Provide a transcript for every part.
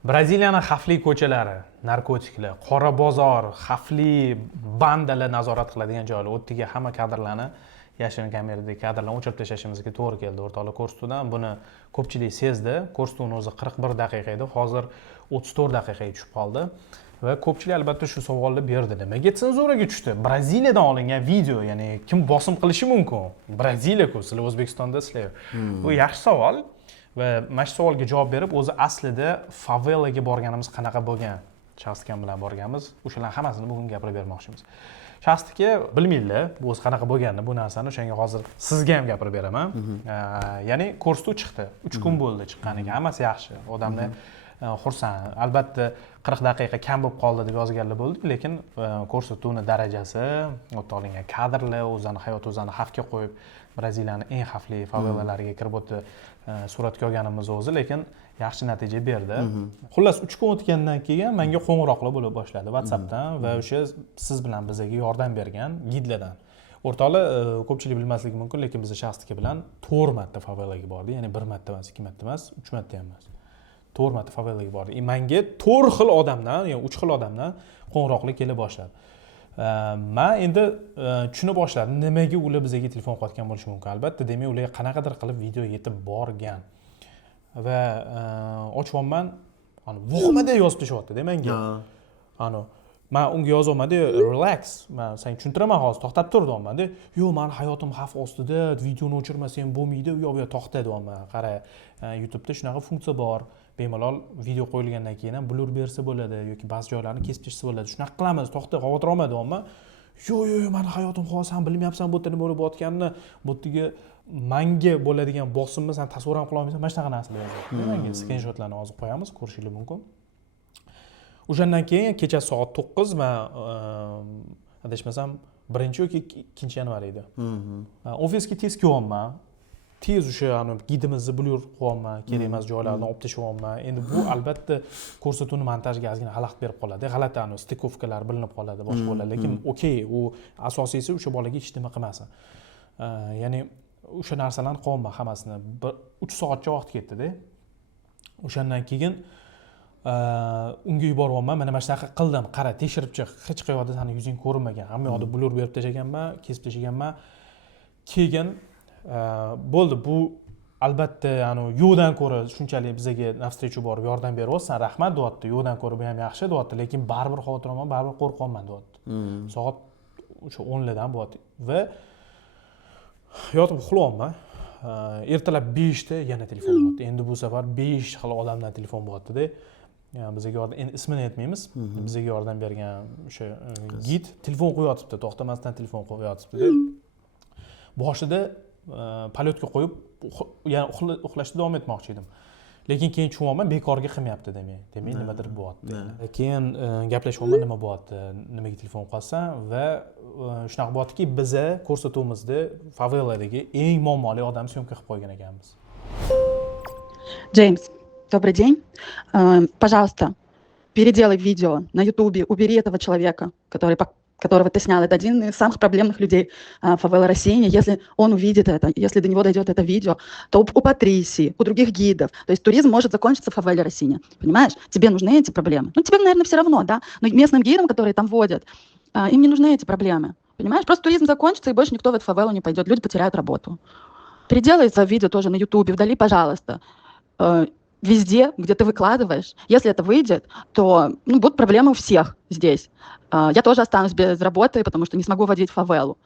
Braziliyaning xavfli ko'chalari, narkotiklar, qora bozor, xavfli bandalar nazorat qiladigan joylar. O'ttiga hamma kadrlarni yashirin kameradagi kadrlarni o'chirib tashlashimizga to'g'ri keldi o'rtoqlar Ko'rstudan. Buni ko'pchilik sezdi. Ko'rstuning o'zi 41 daqiqa edi, hozir 34 daqiqaga tushib qoldi. Va ko'pchilik albatta shu savolni berdi. Nimaga senzuraga tushdi? Braziliyadan olingan video, ya'ni kim bosim qilishi mumkin? Braziliya-ku, sizlar O'zbekistonda sizlar. Bu yaxshi savol. Va mana shu savolga javob berib, o'zi aslida favelaga borganimiz qanaqa bo'lgan? Shaxskan bilan borganmiz. O'shalarning hammasini bugun gapirib bermoqchimiz. Shaxsga bilmaydilar, bu o'zi qanaqa bo'lganini, bu narsani o'shanga hozir sizga ham gapirib beraman. Ya'ni Ko'rstu chiqdi. 3 kun bo'ldi chiqqaniga. Hammasi yaxshi. Odamlar xursand. Albatta 40 daqiqa kam bo'lib qoldi deb yozganlar bo'ldi, lekin ko'rsatuvning darajasi, o'tolgan kadrlar, o'zini hayot o'zini xavfga qo'yib, Braziliyaning eng xavfli favelalariga kirib o'tdi, suratga olganimiz o'zi, lekin yaxshi natija berdi. Xullas 3 kun o'tgandan keyin menga qo'ng'iroqlar bo'la boshladi WhatsAppdan va o'sha siz bilan bizga yordam bergan gidlardan. O'rtoqlar ko'pchilik bilmasligi mumkin, lekin biz shaxsga bilan 4 marta favelaga bordik, ya'ni 1 marta emas, 2 marta emas, 3 marta ham emas. 4 marta favelaga bordik. Menga 4 xil odamdan, ya'ni 3 xil odamdan qo'ng'iroqlar kela boshladi. Men endi tushuna boshladim, nimaga ular bizga telefon qilayotgan bo'lishi mumkin. Albatta, demak, ularga qanaqadir qilib video yetib borgan. Va ochvonman, vohmada yozib tashyapti-da menga. Men unga yozolmadi, relax, men sen tushuntiraman hozir, to'xtab tur deyapman-da. Yo'q, men hayotim xavf ostida, videoni o'chirmasam bo'lmaydi, u yo'q, to'xta deyapman. Qara, YouTube'da shunaqa funksiya bor. Bemalol video qo'yilgandan keyin ham blur bersa bo'ladi yoki ba'zi joylarni kesib tashlasa bo'ladi. Shunaqa qilamiz, to'xta, xavotir olma deyapman. Yo'q, meni hayotim xavf, sen bilmayapsan bu yerda nima bo'lib o'tganini, bu yerga menga bo'ladigan bosimni sen tasavvur ham qila olmaysan. Mana shunaqa narsalar yozadi. Menga screenshotlarni hozir qo'yamiz, ko'rishingiz mumkin. O'shandan keyin kecha soat 9 men adashmasam 1 yoki 2 yanvar edi. Ofisga tez kelyapman. Tez o'sha gidimizni blur qo'yaman, kerak emas joylarni olib tashlayapman. Endi bu albatta ko'rsatuvni montajga ozgina xalaqit berib qoladi. G'alati stikovkalar bilinib qoladi, boshqa bo'ladi. Lekin okey, u asosiysi o'sha bolaga hech nima qilmasin. Ya'ni o'sha narsalarni qo'yaman hammasini. 3 soatcha vaqt ketdi-da. O'shandan keyin unga yuboryapman. Mana shunaqa qildim. Qara, tekshirib chiq. Hech qayerda seni yuzing ko'rinmagan. Hamma yoqda blur berib tashlaganman, kesib tashlaganman. Keyin bo'ldi, bu albatta yo'qdan ko'ra shunchalik bizga navstrochu borib yordam beryapsan, rahmat deyapti. Yo'qdan ko'ra bu ham yaxshi deyapti, lekin baribir xavotirman, baribir qo'rqyapman deyapti. Soat o'sha 10 dan bo'lyapti va yotib uxlayapman. Ertalab 5 da yana telefon bo'lyapti. Endi bu safar 5 xil odamdan telefon bo'lyapti-da. Bizga yordam, endi ismini aytmaymiz. Bizga yordam bergan o'sha gid telefon qo'yayotibdi, to'xtamasdan telefon qo'yayotibdi-da. Boshida polyotga qo'yib, yana uxlashda davom etmoqchi edim. Lekin keyin tushunyapman, bekorga qilmayapti demak. Demak, nimadir bo'lyapti. Keyin gaplashyapman, nima bo'lyapti, nimaga telefon qilsan va shunaqa bo'lyaptiki, biz ko'rsatuvimizda faveladagi eng muammoli odam syomka qilib qo'ygan ekanmiz. Джеймс, добрый день. Пожалуйста, переделай видео на YouTube, убери этого человека, которого ты снял. Это один из самых проблемных людей фавела России. Если он увидит это, если до него дойдет это видео, то у Патрисии, у других гидов. То есть туризм может закончиться в фавеле России. Понимаешь? Тебе нужны эти проблемы. Ну, тебе, наверное, все равно, да? Но местным гидам, которые там водят, им не нужны эти проблемы. Понимаешь? Просто туризм закончится, и больше никто в эту фавелу не пойдет. Люди потеряют работу. Переделай это видео тоже на YouTube, вдали, пожалуйста. Везде, где ты выкладываешь. Если это выйдет, то будут проблемы у всех здесь. Я тоже останусь без работы, потому что не смогу водить фавелу.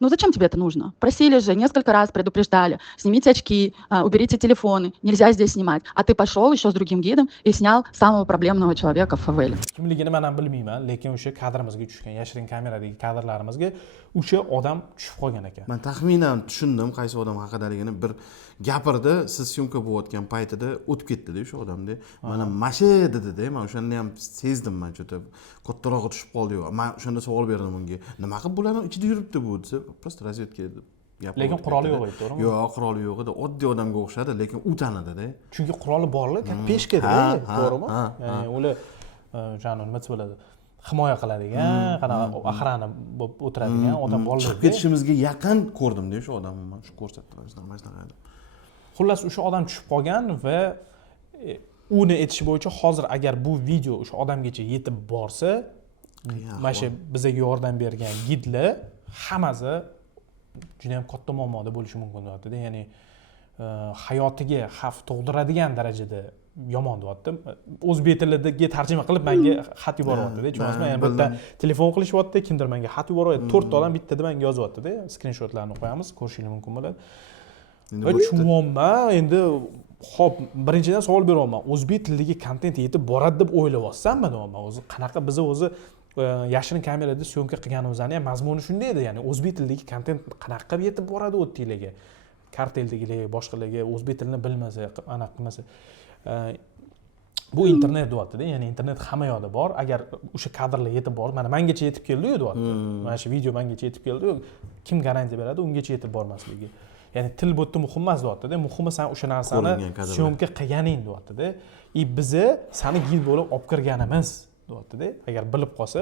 Ну зачем тебе это нужно? Просили же, несколько раз предупреждали. Снимите очки, уберите телефоны. Нельзя здесь снимать. А ты пошел еще с другим гидом и снял самого проблемного человека в фавеле. Kimligini men ham bilmayman, lekin o'sha kadrimizga tushgan, yashirin kameradagi kadrlarimizga o'sha odam tushib qolgan ekan. Men taxminan tushundim qaysi odam haqadaligini. Bir gapirdi, siz syomka bo'layotgan paytida o'tib ketdi-da o'sha odamda. Mana mashi dedi-da, men o'shanda ham sezdim, men juda kattarog'i tushib qoldi. Men o'shanda savol berdim unga. Nima qilib bularning ichida yuribdi bu desa, просто razvedka deb. Lekin quroli yo'q edi, to'g'rimi? Yo'q, quroli yo'q edi. Oddiy odamga o'xshadi, lekin u tanidi-da. Chunki quroli borlar, peshkada, to'g'rimi? Ya'ni ular janu nima desa bo'ladi? Himoya qiladigan, qanaqa охрана bo'lib o'tiradigan odam borlar. Chiqib ketishimizga yaqin ko'rdim-da o'sha odamni, men shu ko'rsatdim, mana shunaqa. Xullas o'sha odam tushib qolgan va uni aytishi bo'yicha hozir agar bu video o'sha odamgacha yetib borsa, mana shu bizga yordam bergan gidlar hammasi juda ham katta muammoda bo'lishi mumkin deyapti-da. Ya'ni hayotiga xavf tug'diradigan darajada yomon deyapti. O'zbek tiliga tarjima qilib menga xat yuboryapti-da. Tushunasizmi? Ya'ni bitta telefon qilishyapti, kimdir menga xat yuboryapti. 4 ta odam bittada menga yozyapti-da. Skrinshotlarni qo'yamiz, ko'rishingiz mumkin bo'ladi. Tushunmayman, endi xo'p, birinchidan savol beryapman. O'zbek tiliga kontent yetib boradi deb o'ylayapsanmi deyapman. O'zi qanaqa bizni o'zi yashirin kamerada syomka qilganimizni ham mazmuni shunday edi. Ya'ni o'zbek tilidagi kontent qanaqa yetib boradi o'tdinglarga, karteldagilarga, boshqalarga o'zbek tilini bilmasa, anaqa qilmasa. Bu internet deyapti-da. Ya'ni internet hamma yoqda bor. Agar o'sha kadrlar yetib borsa, mana mengacha yetib keldi-yu deyapti. Mana shu video mengacha yetib keldi-yu, kim garantiya beradi ungacha yetib bormasligi? Ya'ni til bu yerda muhim emas deyapti-da. Muhimi sen o'sha narsani syomka qilganing deyapti-da. Bizni sani gid bo'lib olib kirganimiz deyapti-da. Agar bilib qolsa,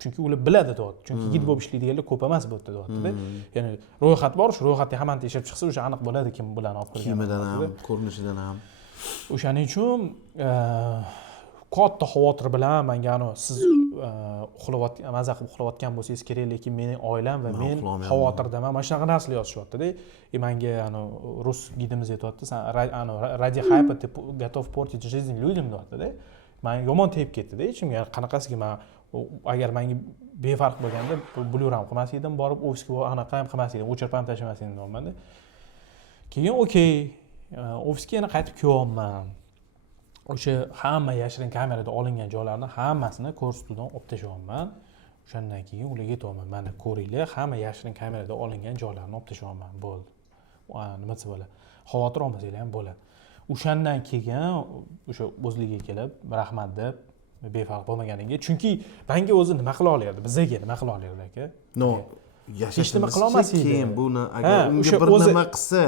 chunki ular biladi deyapti. Chunki gid bo'lib ishlaydiganlar ko'p emas bu yerda deyapti-da. Ya'ni ro'yxat bor, shu ro'yxatda hammani tekshirib chiqsa, o'sha aniq bo'ladi kim bilan olib kirgan. Kiyimidan ham, ko'rinishidan ham. O'shaning uchun katta xavotir bilan menga siz uxlayotgan, maza qilib uxlayotgan bo'lsangiz kerak, lekin mening oilam va men xavotirdaman. Mana shunaqa narsalar yozishyapti-da. Menga rus gidimiz aytyapti, "Sen ради хайпа ты готов портить жизнь людям" deyapti-da. Men yomon tegib ketdi-da ichimga. Qanaqasiga men agar menga befarq bo'lganda blur ham qilmas edim, borib ofisga anaqa ham qilmas edim, o'chirib ham tashlamas edim deyapman-da. Keyin okey, ofisga yana qaytib kelyapman. O'sha hamma yashirin kamerada olingan joylarni hammasini ko'rsatuvdan olib tashyapman. O'shandan keyin ularga aytaman, mana ko'ringlar, hamma yashirin kamerada olingan joylarni olib tashyapman. Bo'ldi. Nima desa bo'ladi? Xavotir olmasanglar ham bo'ladi. O'shandan keyin o'sha o'zligiga kelib, rahmat deb befarq bo'lmaganingga, chunki menga o'zi nima qila olardi, bizga nima qila olardi aka? No, yashashni qila olmas edi. Keyin buni agar unga bir nima qilsa,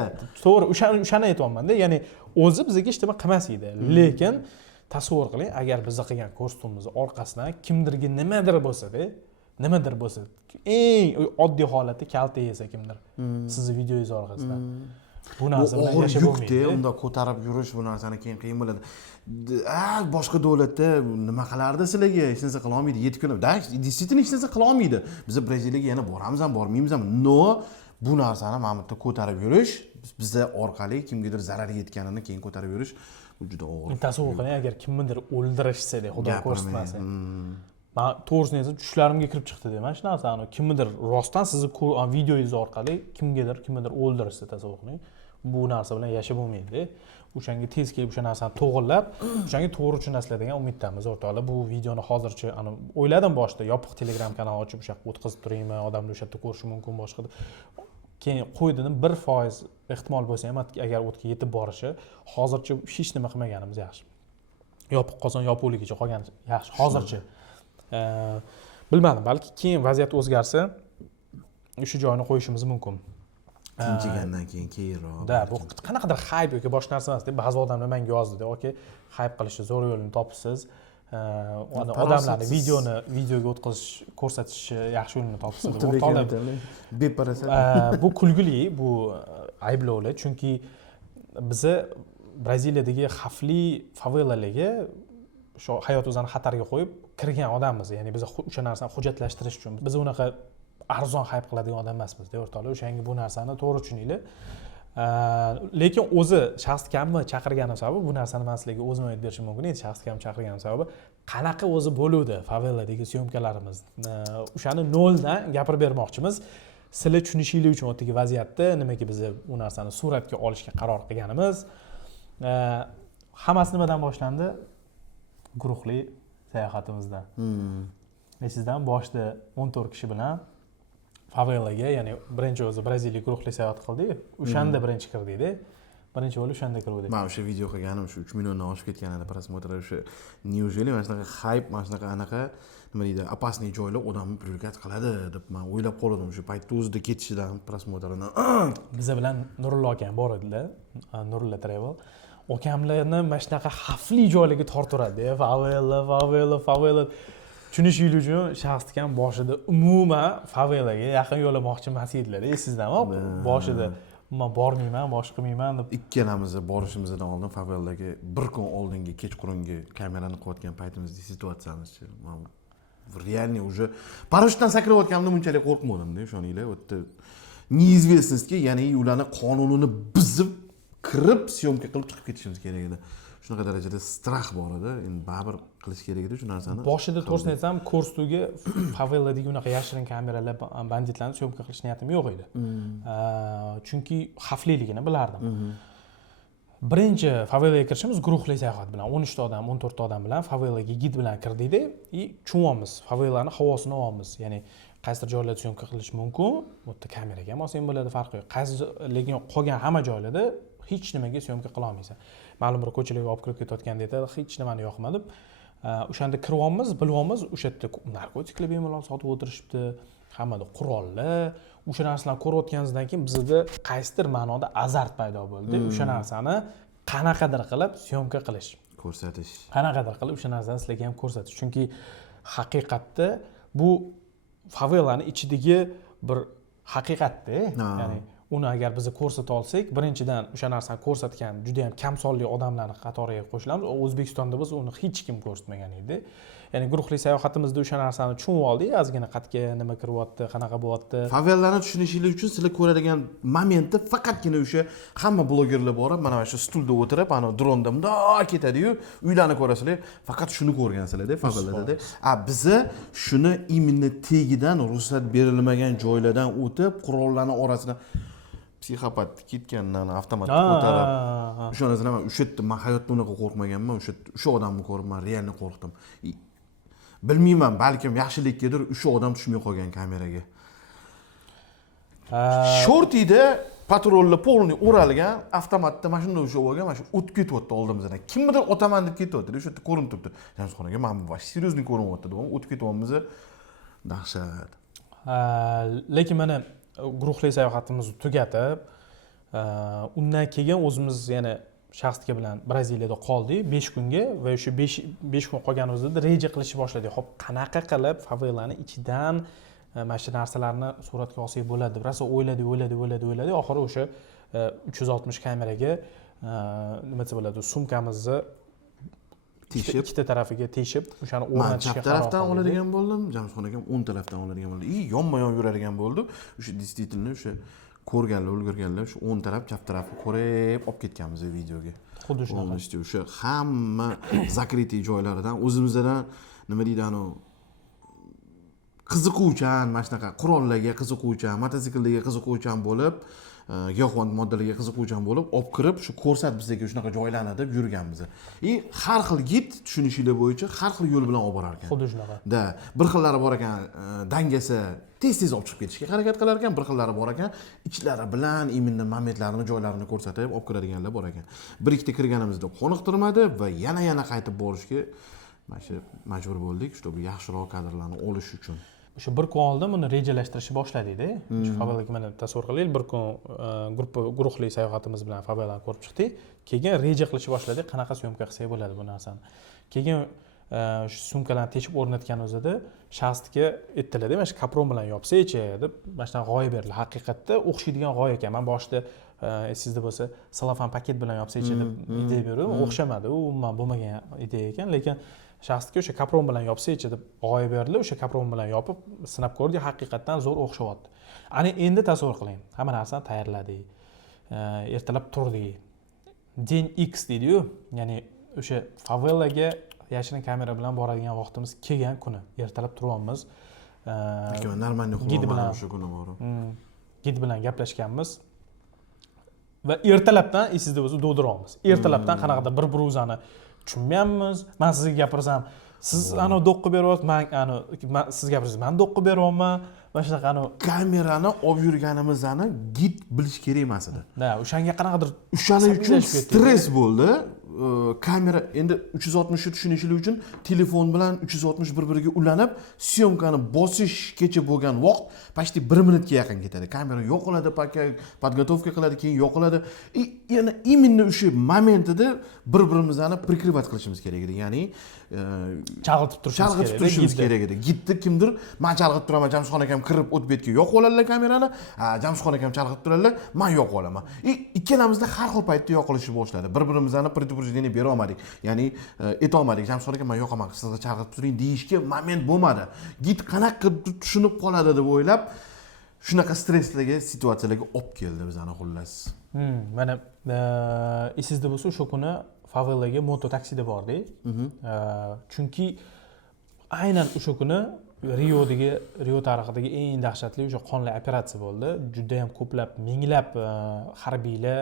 to'g'ri, o'shani aytyapman-da, ya'ni o'zi bizga hech nima qilmas edi. Lekin tasavvur qiling, agar biz qilgan ko'rsatuvimiz orqasidan kimdirga nimadir bo'lsa-da, eng oddiy holatda kalta yesa kimdir, sizni videoyingiz orqasidan. Bu narsa bilan yashab bo'lmaydi. Unda ko'tarib yurish bu narsani keyin qiyin bo'ladi. Boshqa davlatda nima qilardi sizlarga? Hech narsa qila olmaydi. Yetib keladi. Действительно hech narsa qila olmaydi. Biz Braziliyaga yana boramiz ham, bormaymiz ham. No, bu narsani mana bu yerda ko'tarib yurish, bizda orqali kimgadir zarar yetganini keyin ko'tarib yurish bu juda og'ir. Tasavvur qiling, agar kimnidir o'ldirishsa-da, xudo ko'rsatmasin. Men to'g'risini aytsam, tushlarimga kirib chiqdi deyman shu narsani. Kimnidir rostdan sizni videoyingiz orqali kimnidir o'ldirishsa, tasavvur qiling. Bu narsa bilan yashab bo'lmaydi. O'shanga tez kelib o'sha narsani to'g'irlab, o'shanga to'g'ri tushunasizlar degan umiddamiz o'rtoqlar. Bu videoni hozircha o'yladim boshida yopiq Telegram kanal ochib o'sha o'tkazib turaymi, odamlar o'sha yerda ko'rishi mumkin boshqa. Keyin qo'ydim 1% ehtimol bo'lsa ham agar o'tga yetib borishi, hozircha hech nima qilmaganimiz yaxshi. Yopiq qozon yopuqligicha qolgan yaxshi hozircha. Bilmadim, balki keyin vaziyat o'zgarsa o'sha joyini qo'yishimiz mumkin. Tinchigandan keyin keyinroq. Da, bu qanaqadir hype yoki boshqa narsa emas deb ba'zi odamlar menga yozdi-da, "Okey, hype qilishni zo'r yo'lini topsiz. Odamlarni videoga o'tkazish, ko'rsatishni yaxshi yo'lini topsiz" deb o'rtoqlar. Beparasat. Bu kulgili, bu ayblovlar, chunki biz Braziliyadagi xavfli favelalarga shu hayotimizni xatarga qo'yib kirgan odammiz. Ya'ni biz o'sha narsani hujjatlashtirish uchun biz unaqa arzon hype qiladigan odam emasmiz-da, o'rtoqlar. O'shanga bu narsani to'g'ri tushuninglar. Lekin o'zi shaxs kamni chaqirgani sababi bu narsani men sizlarga o'zim aytib berishim mumkin edi. Shaxs kamni chaqirgani sababi qanaqa o'zi bo'luvdi faveladagi syomkalarimiz. O'shani noldan gapirib bermoqchimiz. Sizlar tushunishinglar uchun o'tdagi vaziyatda nimaga biz bu narsani suratga olishga qaror qilganimiz. Hammasi nimadan boshlandi? Guruhli sayohatimizdan. Sizdan boshida 14 kishi bilan favelaga, ya'ni birinchi o'zi Braziliya guruhli sayohat qildik. O'shanda birinchi kirdik-da. Birinchi bo'lib o'shanda kirdik. Men o'sha video qilganim shu 3 milliondan oshib ketgan edi prosmotr. O'sha неужели mana shunaqa hype, mana shunaqa anaqa nima deydi, opasniy joylar odamni privat qiladi deb men o'ylab qoldim o'sha paytda o'zida ketishidan prosmotrini. Biz bilan Nurullo akam bor edilar, Nurullo Travel. Okamlarni mana shunaqa xavfli joylarga torturadi. Favela. Tushunishinglar uchun shaxs ham boshida umuman favelaga yaqin yo'lamoqchi emas edilar. Esingizdanmi? Boshida man bormayman, bosh qilmayman deb. Ikkalamiz borishimizdan oldin faveldagi bir kun oldingi kechqurungi kamerani qo'yotgan paytimizda situatsiyamiz-chi. Men realniy уже parashutdan sakrayotganimda bunchalik qo'rqmadim-da, ishoninglar. U yerda neizvestnostga, ya'ni ularni qonunini buzib kirib syomka qilib chiqib ketishimiz kerak edi. Shunaqa darajada strah bor edi. Endi baribir qilish kerak edi shu narsani. Boshida to'g'risini aytsam, Korstuga faveladagi unaqa yashirin kameralar, banditlarni syomka qilish niyatim yo'q edi. Chunki xavfliligini bilardim. Birinchi favelaga kirishimiz guruhli sayohat bilan 13 ta odam, 14 ta odam bilan favelaga gid bilan kirdikda, chuvyapmiz, favelani havosini olyapmiz. Ya'ni qaysidir joylarda syomka qilish mumkin, bu yerda kameraga ham olsang bo'ladi, farqi yo'q. Lekin qolgan hamma joylarda hech nimaga syomka qila olmaysan. Ma'lum bir ko'chalarga olib kirib ketayotganda edi, hech nimani yoqmadi. O'shanda kiryapmiz, bilyapmiz, o'sha yerda narkotiklar bemalol sotib o'tirishibdi, hammada qurollar. O'sha narsalarni ko'rayotganimizdan keyin bizda qaysidir ma'noda azart paydo bo'ldi. O'sha narsani qanaqadir qilib syomka qilish, ko'rsatish. Qanaqadir qilib o'sha narsani sizlarga ham ko'rsatish. Chunki haqiqatda bu favelani ichidagi bir haqiqatda, ya'ni uni agar biz ko'rsata olsak, birinchidan o'sha narsani ko'rsatgan juda ham kam sonli odamlarning qatoriga qo'shilamiz. O'zbekistonda biz uni hech kim ko'rsatmagan edi. Ya'ni guruhli sayohatimizda o'sha narsani tushunib oldik, ozgina qatga nima kiryapti, qanaqa bo'lyapti. Favellarni tushunishingiz uchun sizlar ko'radigan momentda faqatgina o'sha hamma blogerlar borib, mana shu stulda o'tirib, ana dronda bundoq ketadi-yu, uylarni ko'rasizlar, faqat shuni ko'rgansizlar-da favellarda. Biza shuni imенно tegidan ruxsat berilmagan joylardan o'tib, qurollarning orasidan psixopat ketgandan avtomatni ko'tarib o'sha narsani men o'sha yerda men hayotda unaqa qo'rqmaganman. O'sha odamni ko'rib men realni qo'rqdim. Bilmayman, balkim yaxshilikkadir o'sha odam tushmay qolgan kameraga. Shortida patrollar polni o'ralgan, avtomatda mashinada o'sha bo'lgan, mana shu o'tib ketyapti oldimizdan. Kimnidir otaman deb ketyapti, o'sha yerda ko'rinib turibdi. Jamshxonaga men bosh seriozli ko'rinyapti, dedim, o'tib ketyapmiz. Dahshat. Lekin mana guruhli sayohatimizni tugatib, undan keyin o'zimiz yana shaxsga bilan Braziliyada qoldik 5 kunga va o'sha 5 kun qolganimizda reja qilishni boshladik. Xo'p, qanaqa qilib favelani ichidan mana shu narsalarni suratga olsak bo'ladi deb rosa o'yladik. Oxiri o'sha 360 kameraga nima desa bo'ladi, sumkamizni teshib, ikkita tarafiga teshib, o'shani o'rnatishga chap tarafdan oladigan bo'ldim, Jamshxonaga 10 tarafdan oladigan bo'ldi. Yonma-yon yuradigan bo'ldi. O'sha действительно o'sha ko'rganlar, ulgurganlar shu 10 taraf, chap tarafni ko'rib olib ketganmiz videoga. Xuddi shunaqa. O'sha hamma zakritий joylaridan o'zimizdan nima deydi, ano qiziquvchan, mana shunaqa qurollarga qiziquvchan, mototsikllarga qiziquvchan bo'lib, giyohvand moddalarga qiziquvchan bo'lib, olib kirib shu ko'rsat bizga shunaqa joylarni deb yurganmiz. Har xil gid tushunishinglar bo'yicha har xil yo'l bilan olib borar ekan. Xuddi shunaqa. Bir xillari bor ekan, dangasa tez olib chiqib ketishga harakat qilar ekan, bir xillari bor ekan, ichlari bilan imminni momentlarini, joylarini ko'rsatib olib kiradiganlar bor ekan. Bir ikkita kirganimizda qoniqtirmadi va yana qaytib borishga majbur bo'ldik, shu yaxshiroq kadrlarni olish uchun. O'sha bir kun oldin buni rejalashtirishni boshladik-da. Shu favelaga mana tasavvur qilaylik, bir kun guruhli sayohatimiz bilan favelani ko'rib chiqdik. Keyin reja qilishni boshladik, qanaqa syomka qilsak bo'ladi bu narsani. Keyin shu sumkalarni teshib o'rnatganimizda shaxsga aytdilar-da, mana shu kapron bilan yopsak-chi deb, mana shunaqa g'oya berildi. Haqiqatda o'xshaydigan g'oya ekan. Men boshida esingizda bo'lsa, selofan paket bilan yopsak-chi deb ideya berdim. O'xshamadi, u umuman bo'lmagan ideya ekan, lekin shaxsga o'sha kapron bilan yopsak-chi deb g'oya berildi. O'sha kapron bilan yopib sinab ko'rdik, haqiqatdan zo'r o'xshayapti. Ana endi tasavvur qiling. Hamma narsani tayyorladik. Ertalab turdik. Den X deydi-yu, ya'ni o'sha favelaga yashirin kamera bilan boradigan vaqtimiz kelgan kuni. Ertalab turyapmiz. Normalniy xulosa o'sha kuni bor. Gid bilan gaplashganmiz. Va ertalabdan esingizda bo'lsa do'diryapmiz. Ertalabdan qanaqadir bir o'zani tushunmayapmiz. Men sizga gapirsam, siz ana do'qqa beryapsiz, men siz gapirsangiz, men do'qqa beryapman. Mana shunaqa kamerani olib yurganimizni gid bilish kerak emas edi. O'shanga qanaqadir o'shaning uchun stress bo'ldi. kamera endi 360 ni tushunishlik uchun telefon bilan 360 bir-biriga ulanib, syomkani bosishgacha bo'lgan vaqt почти 1 minutga yaqin ketadi. Kamera yo'qoladi, podgotovka qiladi, keyin yo'qoladi. Yana именно o'sha momentida bir-birimizni prikrivat qilishimiz kerak edi. Ya'ni chalg'itib turishimiz kerak edi. Gitdi kimdir, men chalg'itib turaman, Jamshidxon akam kirib o'tbetga yo'q oladilar kamerani, Jamshidxon akam chalg'itib turadilar, men yo'q olaman. Ikkalamizda har xil paytda yo'qolishib boshladi. Bir-birimizni предупреждение bera olmadik. Ya'ni aytolmadik, Jamshidxon akam men yo'qaman, sizga chalg'itib turing deyishga moment bo'lmadi. Git qanaqa tushunib qoladi deb o'ylab, shunaqa stresslarga, situatsiyalarga olib keldi bizani xullas. Mana esingizda bo'lsa, o'sha kuni favelaga moto taksida bordik. Chunki aynan o'sha kuni Rio tarixidagi eng dahshatli o'sha qonli operatsiya bo'ldi. Juda ham ko'plab, minglab harbiylar,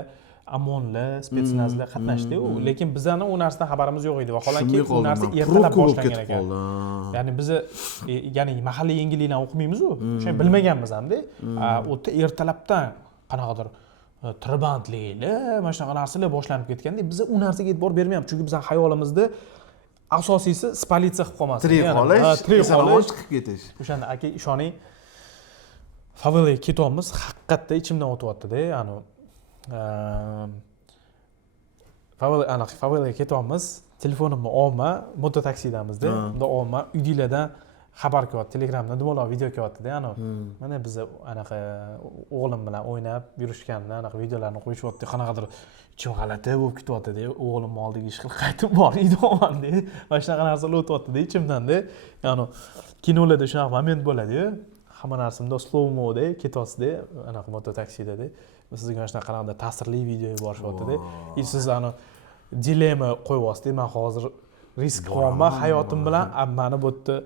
amonlar, spetsnazlar qatnashdi. Lekin bizning u narsadan xabarimiz yo'q edi. Vaholanki u narsa ertalab boshlangan ekan. Ya'ni biz ya'ni mahalliy yangiliklarni o'qimaymiz-ku. O'sha bilmaganmiz hamda. U yerda ertalabdan qanaqadir tirbandliklar, mana shunaqa narsalar boshlanib ketganda biz u narsaga e'tibor bermayapmiz. Chunki bizning hayolimizda asosiysi spolitsiya qilib qolmaslik. Tirik qolish, chiqib ketish. O'shanda aka ishoning, favelaga ketyapmiz, haqiqatda ichimdan o'tyapti-da, ya'ni favelaga ketyapmiz, telefonimni olma, moto taksidamizda, unda olma, uydagilardan xabar kelyapti, Telegramda nimalar video kelyapti-da, ya'ni mana biz anaqa o'g'lim bilan o'ynab yurishganda anaqa videolarni qo'yishyapti, qanaqadir ichim g'alati bo'lib ketyapti-da, o'g'limni oldiga ishqilib qaytib boryapman-da, mana shunaqa narsalar o'tyapti-da ichimdan-da, ya'ni kinolarda shunaqa moment bo'ladi-yu, hamma narsamda slow-mo'da ketyapsiz-da, anaqa moto taksida-da. Sizga mana shunaqa qanaqadir ta'sirli video borishyapti-da. Siz ani dilemma qo'yyapsiz-da, men hozir risk qilyapman hayotim bilan, meni bu yerda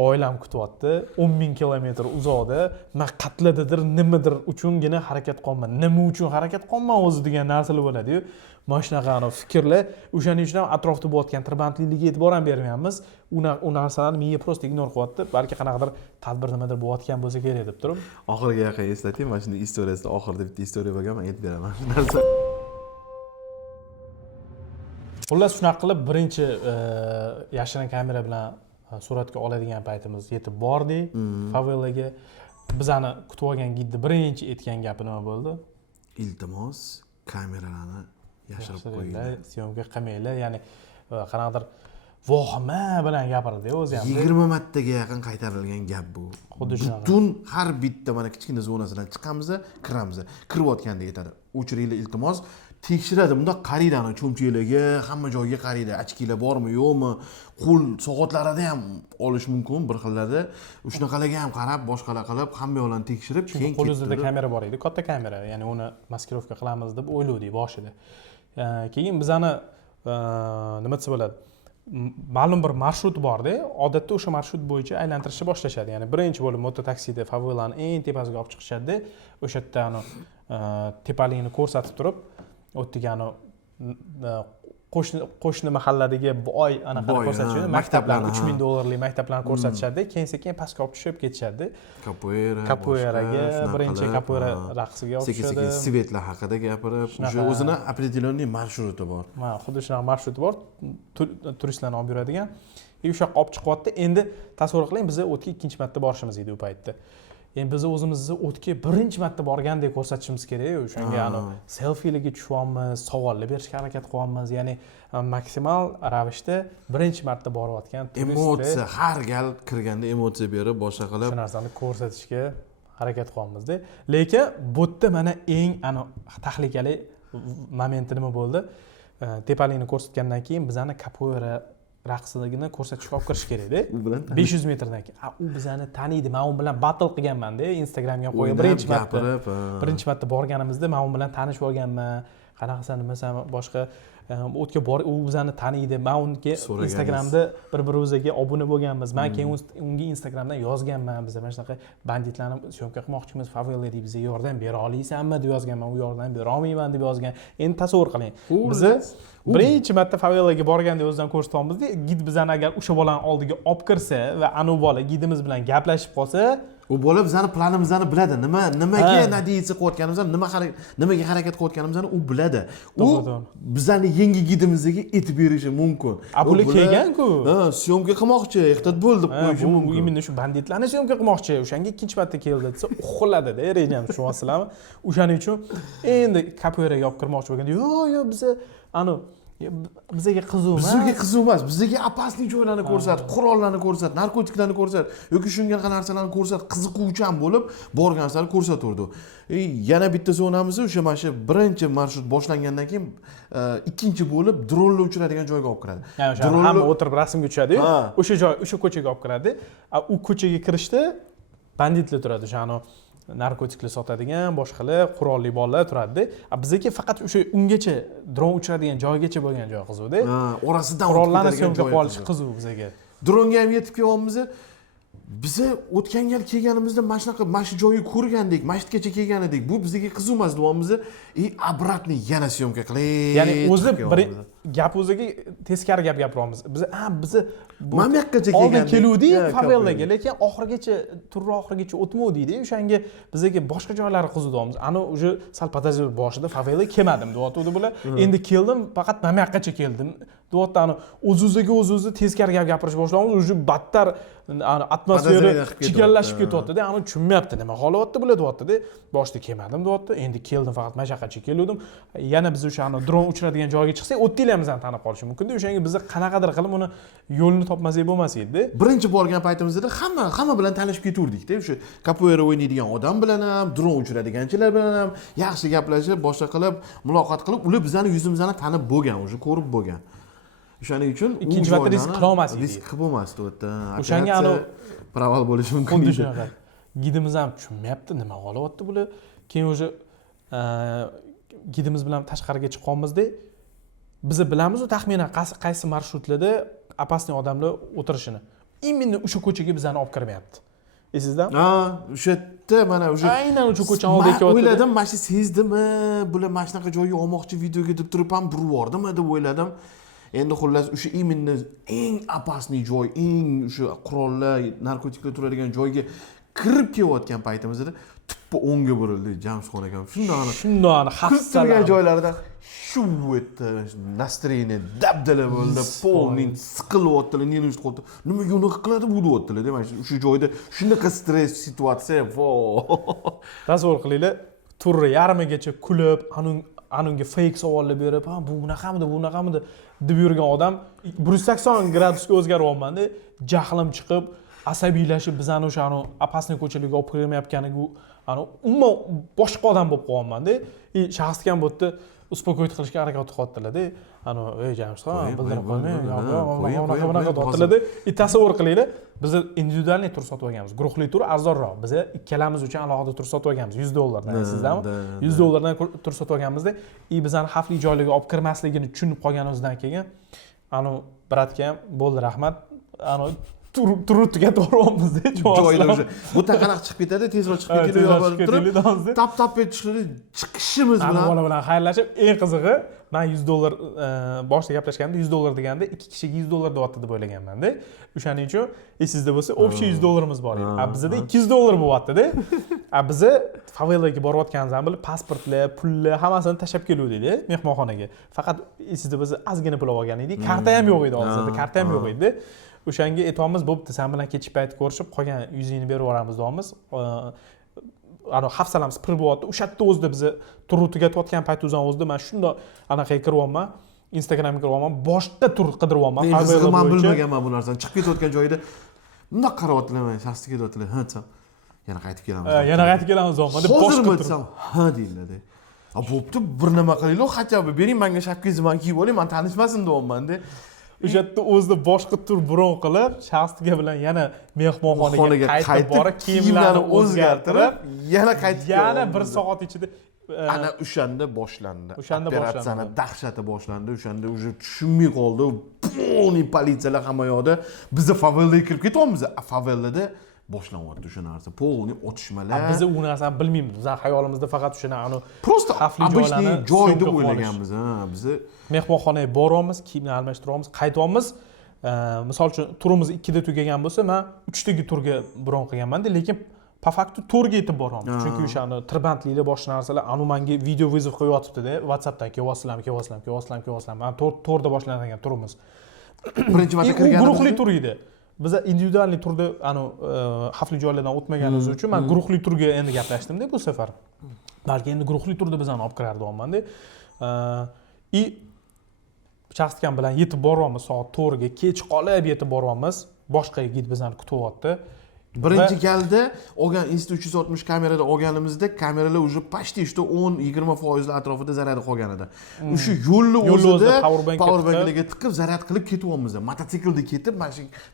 oilam kutyapti, 10,000 kilometr uzoqda, men qatladidir, nimadir uchungina harakat qilmayman. Nima uchun harakat qilmayman o'zi degan narsalar bo'ladi-yu. Mana shunaqa fikrlar, o'shaning uchun ham atrofda bo'layotgan tirbandliklarga e'tibor ham bermayapmiz. U narsalarni miya prosta ignor qilyapti. Balki qanaqadir tadbir nimadir bo'layotgan bo'lsa kerak deb turib. Oxirgi yaqin eslatayim, mana shunday istoriyasida oxirida bitta istoriya bo'lgan, men aytib beraman. Shu narsa. Xullas shunaqa qilib birinchi yashirin kamera bilan suratga oladigan paytimiz yetib bordik favelaga. Bizani kutib olgan gidni birinchi aytgan gapi nima bo'ldi? Iltimos, kameralarni yashirib qo'yinglar. Syomka qilmanglar, ya'ni qanaqadir vohima bilan gapirdi o'zi ham. 20 martaga yaqin qaytarilgan gap bu. Xuddi shunaqa. Butun har bitta mana kichkina zonasidan chiqamiz, kiramiz. Kirayotganda aytadi. O'chiringlar iltimos, tekshiradi, bunda qaraydi, cho'mchaklarga, hamma joyga qaraydi. Ochkilar bormi, yo'qmi? Qo'l soatlarida ham olish mumkin bir xillarda. Shunaqalarga ham qarab, boshqalar qilib, hamma yo'lini tekshirib, keyin qo'lingizda kamera bor edi, katta kamera, ya'ni uni maskirovka qilamiz deb o'yladik boshida. Keyin bizani nima desa bo'ladi? Ma'lum bir marshrut bor-da, odatda o'sha marshrut bo'yicha aylantirishni boshlashadi. Ya'ni birinchi bo'lib moto taksida favelani eng tepasiga olib chiqishadi. O'sha yerda tepalikni ko'rsatib turib, o'tdigani qo'shni mahalladagi boy anaqa ko'rsatishadi. Maktablarni $3000 maktablarni ko'rsatishadi. Keyin sekin pastga olib tushib ketishadi. Kapoeiraga, birinchi kapoeira raqsiga olib tushadi. Sekin svetlar haqida gapirib, o'sha o'zini определенный marsruti bor. Mana xuddi shunaqa marshrut bor, turistlarni olib yuradigan. O'sha yoqqa olib chiqyapti. Endi tasavvur qiling, biz o'tga ikkinchi marta borishimiz edi u paytda. Endi biz o'zimizni o'tga birinchi marta borgandek ko'rsatishimiz kerak. O'shanga selfilarga tushyapmiz, savollar berishga harakat qilyapmiz. Ya'ni maksimal ravishda birinchi marta borayotgan turist emotsiya, har gal kirganda emotsiya berib, boshqa qilib shu narsani ko'rsatishga harakat qilyapmiz-da. Lekin bu yerda mana eng tahlikali momenti nima bo'ldi? Tepalikni ko'rsatgandan keyin bizani kapoeira raqsligini ko'rsatishga olib kirish kerak-da. 500 metrdan keyin. U bizani taniydi. Men u bilan battle qilganman-da, Instagramga qo'yib birinchi marta borganimizda men u bilan tanishib olganman. Qanaqasan nimasan boshqa o'tga bor, u bizani taniydi. Men unga Instagramda bir-birimizga obuna bo'lganmiz. Men keyin unga Instagramdan yozganman. Biz mana shunaqa banditlarni syomka qilmoqchimiz, favelaga bizga yordam bera olaysanmi deb yozganman. U yordam bera olmayman deb yozgan. Endi tasavvur qiling. Biz birinchi marta favelaga borganda o'zdan ko'rsatyapmiz-da, gid bizani agar o'sha bolani oldiga olib kirsa va anu bola gidimiz bilan gaplashib qolsa, u bola bizani planimizni biladi. Nimaga natijaga qo'yayotganimizni, nimaga harakat qilayotganimizni u biladi. U bizani yangi gidimizga aytib berishi mumkin. Bular kelgan-ku. Ha, syomka qilmoqchi, ehtiyot bo'l deb qo'yishi Bu mumkin. imенно shu banditlarni syomka qilmoqchi. O'shanga ikkinchi marta keldi desa, uxladi-da, rejam tushunyapsizlarmi? O'shaning uchun endi kapoeraga olib kirmoqchi bo'lganda, "Yo'q, biz bizga qiziq emas. Bizga qiziq emas, bizga opasniy joylarni ko'rsat, qurollarni ko'rsat, narkotiklarni ko'rsat, yoki shunga narsalarni ko'rsat, qiziquvchan bo'lib borgan narsalarni ko'rsatuvdi. Yana bitta zonamiz o'sha mana shu birinchi marshrut boshlangandan keyin ikkinchi bo'lib dronlar uchiradigan joyga olib kiradi. Ya'ni hamma o'tirib rasmga tushadi-yu, o'sha joy, o'sha ko'chaga olib kiradi. U ko'chaga kirishda banditlar turadi, o'shani narkotiklar sotadigan, boshqalar, qurolli bolalar turadi. Bizga faqat o'sha ungacha dron uchiradigan joygacha bo'lgan joy qiziq-da. Orasidan qurollarni syomka qilib olish qiziq bizga. Dronga ham yetib kelyapmiz. Biz o'tgan gal kelganimizda mana shunaqa mana shu joyni ko'rgandik, masjidgacha kelgan edik. Bu bizga qiziq emas deyapmiz. Обратный yana syomka qilib. Ya'ni o'zi bir gap o'ziga teskari gap gapiryapmiz. Biz mana bu yoqqacha kelgandik. Oldin keluvdik favellaga, lekin oxirigacha, turni oxirigacha o'tmovdik-da. O'shanga bizga boshqa joylari qiziq deyapmiz. Ana o'sha sal podazir boshida favella kelmadim deyapti bular. Endi keldim, faqat mana bu yoqqacha keldim. Deyapti, ana o'z-o'ziga teskari gap gapirish boshlamiz, o'sha battar atmosfera chigallashib ketyapti-da. Ana tushunmayapti nima holatda bular deyapti-da. Boshida kelmadim deyapti. Endi keldim, faqat mana shaqacha keldim. Yana biz o'shani dron uchiradigan joyga chiqsak, o'tdinglarimizni tanib qolishi mumkin-da. O'shanga biz qanaqadir qilib uni yo'lini topmasak bo'lmas edi-da. Birinchi borgan paytimizda hamma bilan tanishib ketuvdik-da. O'sha kapoera o'ynaydigan odam bilan ham, dron uchiradiganchilar bilan ham yaxshi gaplashib, boshqa qilib, muloqot qilib, ular bizani yuzimizni tanib bo'lgan, o'sha ko'rib bo'lgan. O'shaning uchun ikkinchi marta risk qila olmas edi. Risk qilib bo'lmasdi u yerda. O'shanga proval bo'lishi mumkin. Xuddi shunaqa. Gidimiz ham tushunmayapti, nima qilyapti bular. Keyin o'sha gidimiz bilan tashqariga chiqqanimizda biz bilamiz-ku taxminan qaysi marshrutlarda opasniy odamlar o'tirishini. Именно o'sha ko'chaga bizani olib kirmayapti. Esizdami? O'sha yerda mana o'sha aynan o'sha ko'chani oldiga kelyapti. O'yladim, mana shu sezdimi, bular mana shunaqa joyga olmoqchi videoga deb turib ham burvordimi deb o'yladim. Endi xullas o'sha именно eng opasniy joy, eng o'sha qurollar, narkotiklar turadigan joyga kirib kelayotgan paytimizda tuppa o'ngga burildi Jamshxon akam. Shundoq xavfsizlangan joylarida shu yerda настроение dabdala bo'ldi, polning siqilyaptilar, nervni qo'ydi. Nima yo'q qiladi bu deyaptilar, mana shu joyda shunaqa stress situatsiya, tasavvur qilinglar, turni yarmigacha kulib, anunga fake savollar berib, bu bunaqamidi deb yurgan odam 180 gradusga o'zgaryapman-da, jahlim chiqib, asabiylashib bizani o'sha opasniy ko'chalarga olib kirmayotganiga umuman boshqa odam bo'lib qolyapman-da. Shaxsga ham bu yerda uspokoyit qilishga harakat qilyaptilar-da. Jamshxon, bildirib qo'ymang, bunaqa deyaptilar-da. Tasavvur qilinglar, biz individualniy tur sotib olganmiz. Guruhli tur arzonroq. Biz ikkalamiz uchun alohida tur sotib olganmiz. $100 dan, sizdami? $100 tur sotib olganmizda, bizani xavfli joylarga olib kirmasligini tushunib qolganimizdan keyin, bratga ham bo'ldi, rahmat. Turni tugatib yuboryapmiz-da, joylar o'sha. Bu taqanaq chiqib ketadi, tezroq chiqib ketadi, tap chiqishimiz bilan. Bola bilan xayrlashib, eng qizig'i, men $100 boshida gaplashganimda $100 deganda, ikki kishiga $100 deyapti deb o'ylaganman-da. O'shaning uchun esingizda bo'lsa, общий $100 bor edi. Bizda $200 bo'lyapti-da. Biz favellaga borayotganimizni bilib, pasportlar, pullar hammasini tashlab keluvdik-da mehmonxonaga. Faqat esingizda bo'lsa, ozgina pul olgan edik. Karta ham yo'q edi hozirda, karta ham yo'q edi. O'shanga aytamiz, bo'pti, sen bilan kechib payt ko'rishib, qolgan 100 ni berib yuboramiz deymiz. Hafsalamiz pir bo'lyapti. O'sha yerda o'zida biz turni tugatayotgan payt o'zida men shundoq anaqaga kiryapman, Instagramga kiryapman, boshqa tur qidiryapman. Men bilmaganman bu narsani. Chiqib ketayotgan joyida bundoq qarayaptilar, men shaxsiy ketyaptilar. Yana qaytib kelamiz. Yana qaytib kelamiz deb boshqa tur. Deyiladi. Bo'pti, bir nima qilaylik, hatto bering menga shapkangizni men kiyib oling, men tanishmasin deyapman-da. O'sha yerda o'zida boshqa tur bron qilib, shaxsga bilan yana mehmonxonaga qaytib borib, kiyimlarni o'zgartirib, yana qaytib yana 1 soat ichida ana o'shanda boshlandi. Operatsiyani dahshati boshlandi. O'shanda уже tushunmay qoldi. Polniy politsiyalar hamma yoqda. Biz favellaga kirib ketyapmiz. Favellada boshlanyapti o'sha narsa. Polniy otishmalar. Biz u narsani bilmaymiz. Bizning xayolimizda faqat o'shana просто обычный joy deb o'ylaganmiz. Biz mehmonxonaga boryapmiz, kiyimni almashtiryapmiz, qaytyapmiz. Misol uchun turimiz 2 da tugagan bo'lsa, men 3 dagi turga bron qilganman-da, lekin po faktu to'rga yetib boryapmiz. Chunki o'shani tirbandliklar boshqa narsalar anu menga video vizov qo'yayotibdi-da, WhatsAppdan kelyapsizlarmi? Men to'rda boshlanadigan turimiz. Birinchi marta kirganimizda guruhli tur edi. Biz individualniy turda xavfli joylardan o'tmaganimiz uchun men guruhli turga endi gaplashdim-da bu safar. Balki endi guruhli turda bizani olib kirardiman-da. I shaxskam bilan yetib boryapmiz soat 4 ga, kech qolib yetib boryapmiz. Boshqa yigit bizani kutyapti. Birinchi galda olgan Insta 360 kamerada olganimizda kameralar уже почти что 10-20% atrofida zarari qolgan edi. O'sha yo'lni o'zida powerbanklarga tiqib zaryad qilib ketyapmiz. Mototsiklda ketib,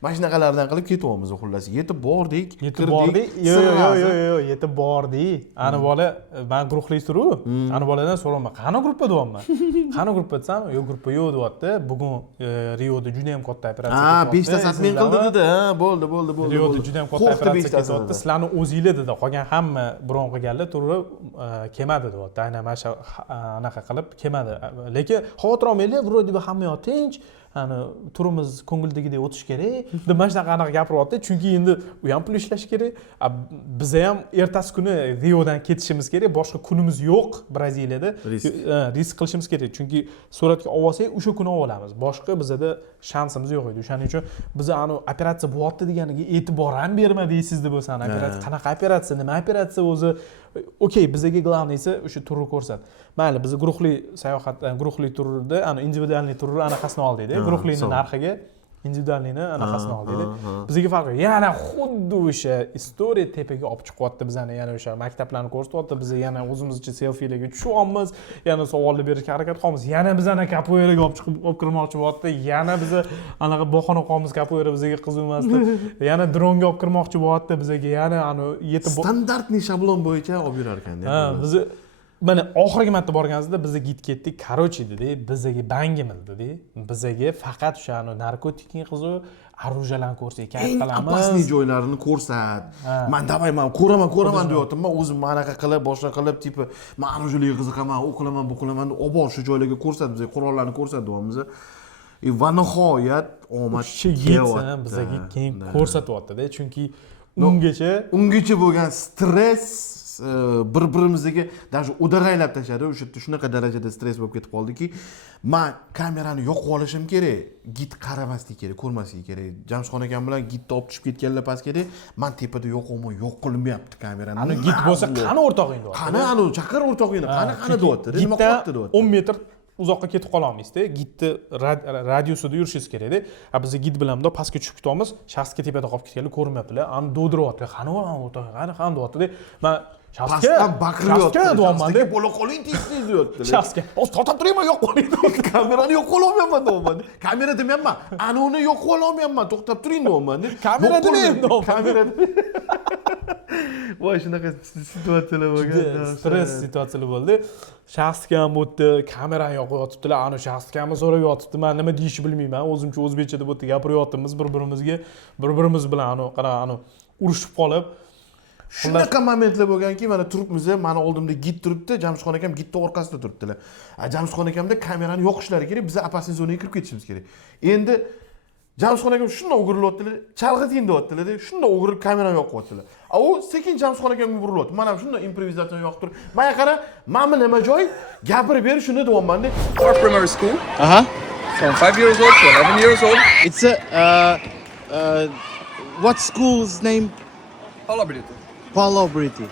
mashinaqalardan qilib ketyapmiz xullas. Yetib bordik, kirdik. Yo'q, yetib bordik. Ani bola men guruhli turu. Ani boladan so'rayman, "Qani gruppa deyapman?" "Qani gruppa?" desam, "Yo'q, gruppa yo'q" deyapti. Bugun Rioda juda ham katta operatsiya ketyapti. 5 ta satmen qildi dedi. Bo'ldi. Rioda juda ham katta operatsiya ketyapti. Sizlarni o'zinglar dedi. Qolgan hamma biron qilganlar turib kelmadi deyapti. Aynan mana shu anaqa qilib kelmadi. Lekin xavotir olmanglar, vроде бы hamma yoq tinch. Ani turimiz ko'ngildagidek o'tish kerak deb mana shunaqa gapiryapti. Chunki endi u ham pul ishlash kerak. Biz ham ertasi kuni Riodan ketishimiz kerak. Boshqa kunimiz yo'q Braziliyada. Risk qilishimiz kerak. Chunki suratga olsak, o'sha kuni olamiz. Boshqa bizda shansimiz yo'q edi. O'shaning uchun biz ani operatsiya bo'lyapti deganiga e'tibor ham bermadingiz deb bo'lsa, operatsiya qanaqa operatsiya, nima operatsiya o'zi. Okey, bizga glавныйsi o'sha turni ko'rsat. Mayli, biz guruhli sayohat, guruhli turda, ani individualniy turni anaqasini oldik-da. Guruhlini narxiga individualniyni anaqasini oldik-da. Bizga farqi yana xuddi o'sha istoriya tepaga olib chiqyapti bizani, yana o'sha maktablarni ko'rsatyapti. Biz yana o'zimizcha selfilarga tushyapmiz, yana savollar berishga harakat qilamiz. Yana bizani kapoeraga olib chiqib olib kirmoqchi bo'lyapti. Yana biz anaqa bahona qilamiz, kapoera bizga qiziq emasdi. Yana dronga olib kirmoqchi bo'lyapti bizga. Yana ani yetib standartniy shablon bo'yicha olib yurar ekan-da. Biz mana oxirgi marta borganimizda bizga git ketdik, короче dedi, bizga bangimildi-da. Bizga faqat o'sha narkotikning qizi оружияларni ko'rsak, kayf qilamiz. Opasniy joylarini ko'rsat. Men damayman, ko'raman deyaptim. Men o'zim manaqa qilib, boshqa qilib, tipi, men оружияларga qiziqaman, u qilaman, bu qilaman, obol shu joylarga ko'rsat, bizga qurollarni ko'rsat deyapmiz. Va nihoyat omad keldi. Bizga keyin ko'rsatyapti-da, chunki ungacha bo'lgan stress bir-birimizga даже udag'aylab tashladi. O'sha shunaqa darajada stress bo'lib ketib qoldiki, men kamerani yo'qib olishim kerak, git qaramaslik kerak, ko'rmaslik kerak. Jamshidxon akam bilan gitni olib tushib ketganlar pastga, men tepada yo'q qilinmayapti kamerani. Ani git bo'lsa, qani o'rtog'ing deyapti. Qani anu chaqir o'rtog'ingni, qani deyapti. Nima qilyapti deyapti. 10 metr uzoqqa ketib qolamizda, gitni radiusida yurishingiz kerak-da. Biz git bilan bundoq pastga tushib ketyapmiz, shaxsga tepada qolib ketganlar ko'rinmayaptilar. Ani do'diryapti. Qani o'rtog'ing, qani deyapti-da. Men pastdan baqiryapti. Deyapman-da. Bo'la qoling tez deyapti. Shaxsga. To'xtab turayman, yo'q qoling. Kamerani yo'q qilolmayman deyapman. Kamera demayapman. Ani uni yo'q qilolmayman, to'xtab turing deyapman. Kamera demayapman. Kamera. Voy, shunaqa situatsiyalar bo'lgan. Stress situatsiyalar bo'ldi. Shaxsga ham o'tdi, kamerani yoqib yotibdilar. Ani shaxsga ham so'rab yotibdi. Men nima deyishni bilmayman. O'zimcha o'zbekcha deb o'tdi gapiryapmiz bir-birimiz bilan urushib qolib. Shunaqa momentlar bo'lganki, mana turibmiz, mana oldimda git turibdi, Jamshidxon akam gitning orqasida turibdilar. Jamshidxon akamda kamerani yoqishlari kerak, biz opasniy zonaga kirib ketishimiz kerak. Endi Jamshidxon akam shunday o'girilyaptilar, chalg'iting deyaptilar, shunday o'girib kamerani yoqyaptilar. U sekin Jamshidxon akamga burilyapti. Mana shunday improvizatsiya yoqib turib, "Mana qara, mana nima joy, gapirib ber, shuni deyapman-da." Our primary school. From 5 years old to 11 years old. It's what school's name? Paula Brito. Paulo Briti.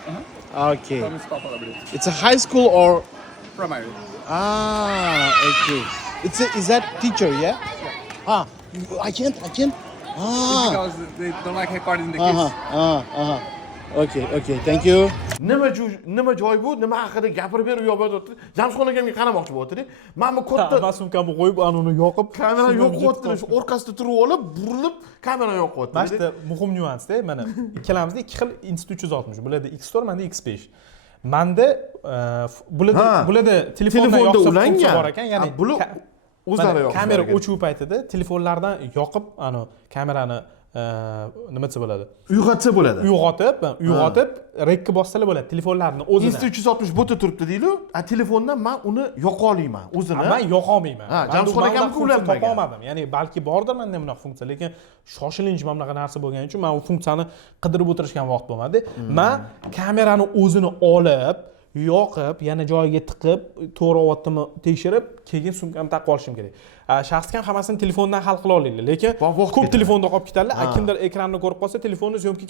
Okay. Thomas Paula Brito. It's a high school or? Primary. Okay. Is that teacher? Yeah. I can't. Because they don't like recording the kids. Okay. Thank you. Nima joy bu? Nima haqida gapirib ber, u yo'q bo'lyapti. Jamshidxon akamga qaramoqchi bo'lyapti-da. Men bu katta masumkamni qo'yib, uni yoqib, kamerani yo'qyaptilar. Shu orqasida turib olib, burilib, kamerani yo'qyaptilar. Mana shu muhim nyuans-da. Mana ikkalamizda ikki xil Insta 360. Bularda X4, menda X5. Menda bularda telefondan yoqsa bor ekan, ya'ni o'zlari yoqib. Kamera o'chuv paytida telefonlardan yoqib, kamerani nima desa bo'ladi? Uyg'otsa bo'ladi. Uyg'otib, rekka bossalar bo'ladi telefonlarni o'zini. Insta 360 bota turibdi deydi-ku, telefondan men uni yoqa olmayman o'zini. Men yoqa olmayman. Jamshid akamga ulanmagan. Topolmadim. Ya'ni balki bordir menda bunaqa funksiya, lekin shoshilinch mana bunaqa narsa bo'lgani uchun men u funksiyani qidirib o'tirishgan vaqt bo'lmadi. Men kamerani o'zini olib, yoqib, yana joyiga tiqib, to'g'ri olyaptimi tekshirib, keyin sumkamni taqib olishim kerak. Shaxsga ham hammasini telefondan hal qila olinglar, lekin ko'p telefonda qolib ketadilar. Kimdir ekranni ko'rib qolsa, telefonni syomka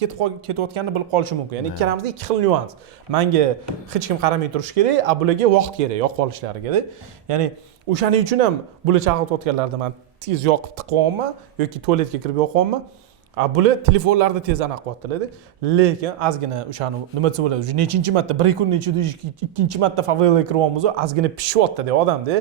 ketayotganini bilib qolishi mumkin. Ya'ni ikkalamizda ikki xil nyuans. Menga hech kim qaramay turish kerak, bularga vaqt kerak, yoqib olishlari kerak. Ya'ni o'shaning uchun ham bular chaqirayotganlarda men tez yoqib tiqyapman yoki tualetga kirib yoqyapman. Bular telefonlarda tez aniq qilyaptilar-da. Lekin ozgina o'shani nima desa bo'ladi, nechinchi marta, bir kun nechida ikkinchi marta favelaga kiryapmiz, ozgina pishyapti-da odamda.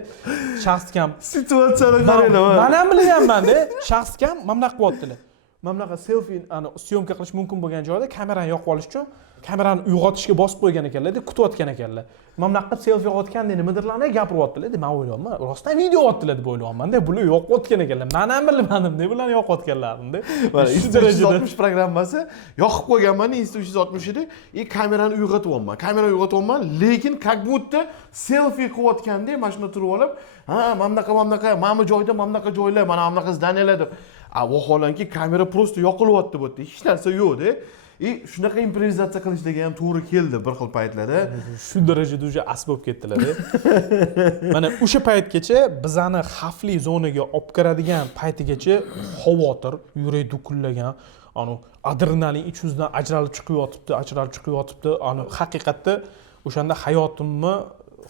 Shaxsga ham situatsiyani qaranglar. Men ham bilyapman-da, shaxsga ham mana bunaqa qilyaptilar. Mana bunaqa selfie syomka qilish mumkin bo'lgan joyda kamerani yoqib olish uchun kamerani uyg'otishga bosib qo'ygan ekanlar-da, kutayotgan ekanlar. Mana bunaqa selfie olayotganda nimadirlarni gapiryaptilar-da. Men o'ylayapman, rostdan video olyaptilar deb o'ylayapman-da. Bular yoqayotgan ekanlar. Men ham bilmadim-da, bularni yoqayotganlarini. Mana Insta 360 programmasi yoqib qo'yganman, Insta 360 edi. Kamerani uyg'otyapman. Kamerani uyg'otyapman, lekin как будто selfie qilayotganda mashina turib olib, mana bunaqa, mana bu joyda mana bunaqa joylar, mana bunaqa zdaniylar deb. Vaholanki kamera prosta yoqilyapti bu yerda. Hech narsa yo'q-da. Shunaqa improvizatsiya qilishligi ham to'g'ri keldi bir xil paytlarda. Shu darajada o'sha as bo'lib ketdilar-da. Mana o'sha paytgacha bizani xavfli zonaga olib kiradigan paytigacha xavotir, yurak dukullagan, adrenalin ichimizdan ajralib chiqib yotibdi. Haqiqatda o'shanda hayotimni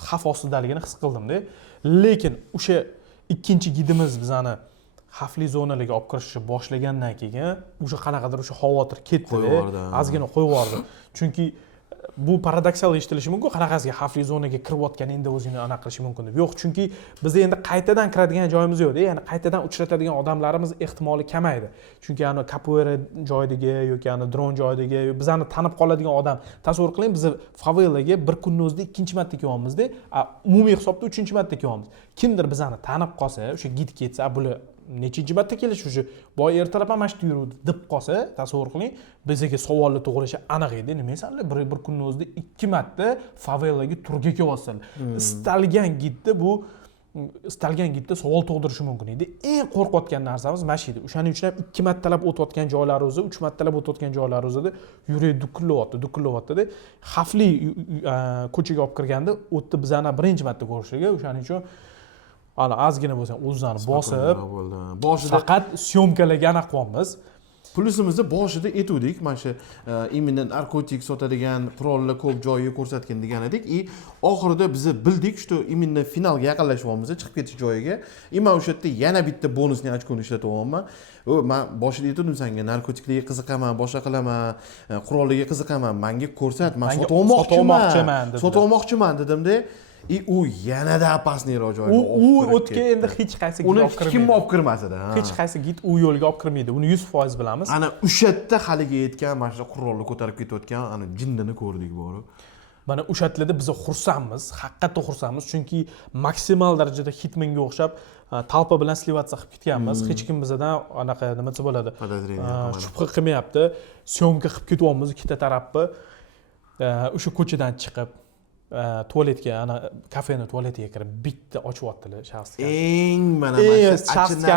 xavf ostidaligini his qildim-da. Lekin o'sha ikkinchi gidimiz bizani xavfli zonalarga olib kirishni boshlagandan keyin o'sha qanaqadir o'sha xavotir ketdi-da, ozgina qo'yib yubordi. Chunki bu paradoksal eshitilishi mumkin, qanaqasiga xavfli zonaga kirayotgan endi o'zini aniq qilishi mumkin deb. Yo'q, chunki biz endi qaytadan kiradigan joyimiz yo'q-da, ya'ni qaytadan uchratadigan odamlarimiz ehtimoli kamaydi. Chunki kapoeira joyidagi yoki dron joyidagi bizani tanib qoladigan odam, tasavvur qiling, biz favelaga bir kunning o'zida ikkinchi marta kelyapmiz-da, umumiy hisobda uchinchi marta kelyapmiz. Kimdir bizani tanib qolsa, o'sha gid ketsa, bular nechinchi marta kelish o'sha boy ertalab ham mashina yuruvdi deb qolsa, tasavvur qiling, bizga savollar tug'ilishi aniq edi. Nima esanlar, bir kunning o'zida ikki marta favelaga turga kelyapsanlar. Istalgan gidda savol tug'dirishi mumkin edi. Eng qo'rqayotgan narsamiz mana shu edi. O'shaning uchun ham ikki martalab o'tayotgan joylar o'zi, uch martalab o'tayotgan joylar o'zida yurak dukullayapti-da. Xavfli ko'chaga olib kirganda o'tdi bizani birinchi marta ko'rishiga, o'shaning uchun ozgina bo'lsa o'zini bosib faqat syomkalarga aniq qilyapmiz. Plusimizni boshida aytdik, mana shu imенно narkotik sotadigan qurollar ko'p joyga ko'rsatgan degan edik. Oxirida biz bildik, shu imенно finalga yaqinlashyapmiz, chiqib ketish joyiga. Men o'sha yerda yana bitta bonusni ochkoni ishlatyapman. Men boshida aytdim senga, narkotiklarga qiziqaman, boshqa qilaman, qurollarga qiziqaman, menga ko'rsat, men sotmoqchiman dedim-da. U yanada opasniyroq joyga u o'tga endi hech qaysi gid olib kirmaydi. Kim olib kirmasada. Hech qaysi gid u yo'lga olib kirmaydi. Uni 100% bilamiz. Ana o'sha yerda haliga aytgan mana shu qurolni ko'tarib ketayotgan ana jinnini ko'rdik bor. Mana o'sha yerda biz xursandmiz, haqiqatda xursandmiz, chunki maksimal darajada Hitmanga o'xshab talpa bilan slivatsiya qilib ketganmiz. Hech kim bizdan anaqa nima desa bo'ladi, shubha qilmayapti. Syomka qilib ketyapmiz ikkita tarafni. O'sha ko'chadan chiqib tualetga, kafeni tualetiga kirib bitta ochyaptilar shaxsga. Eng mana shaxsga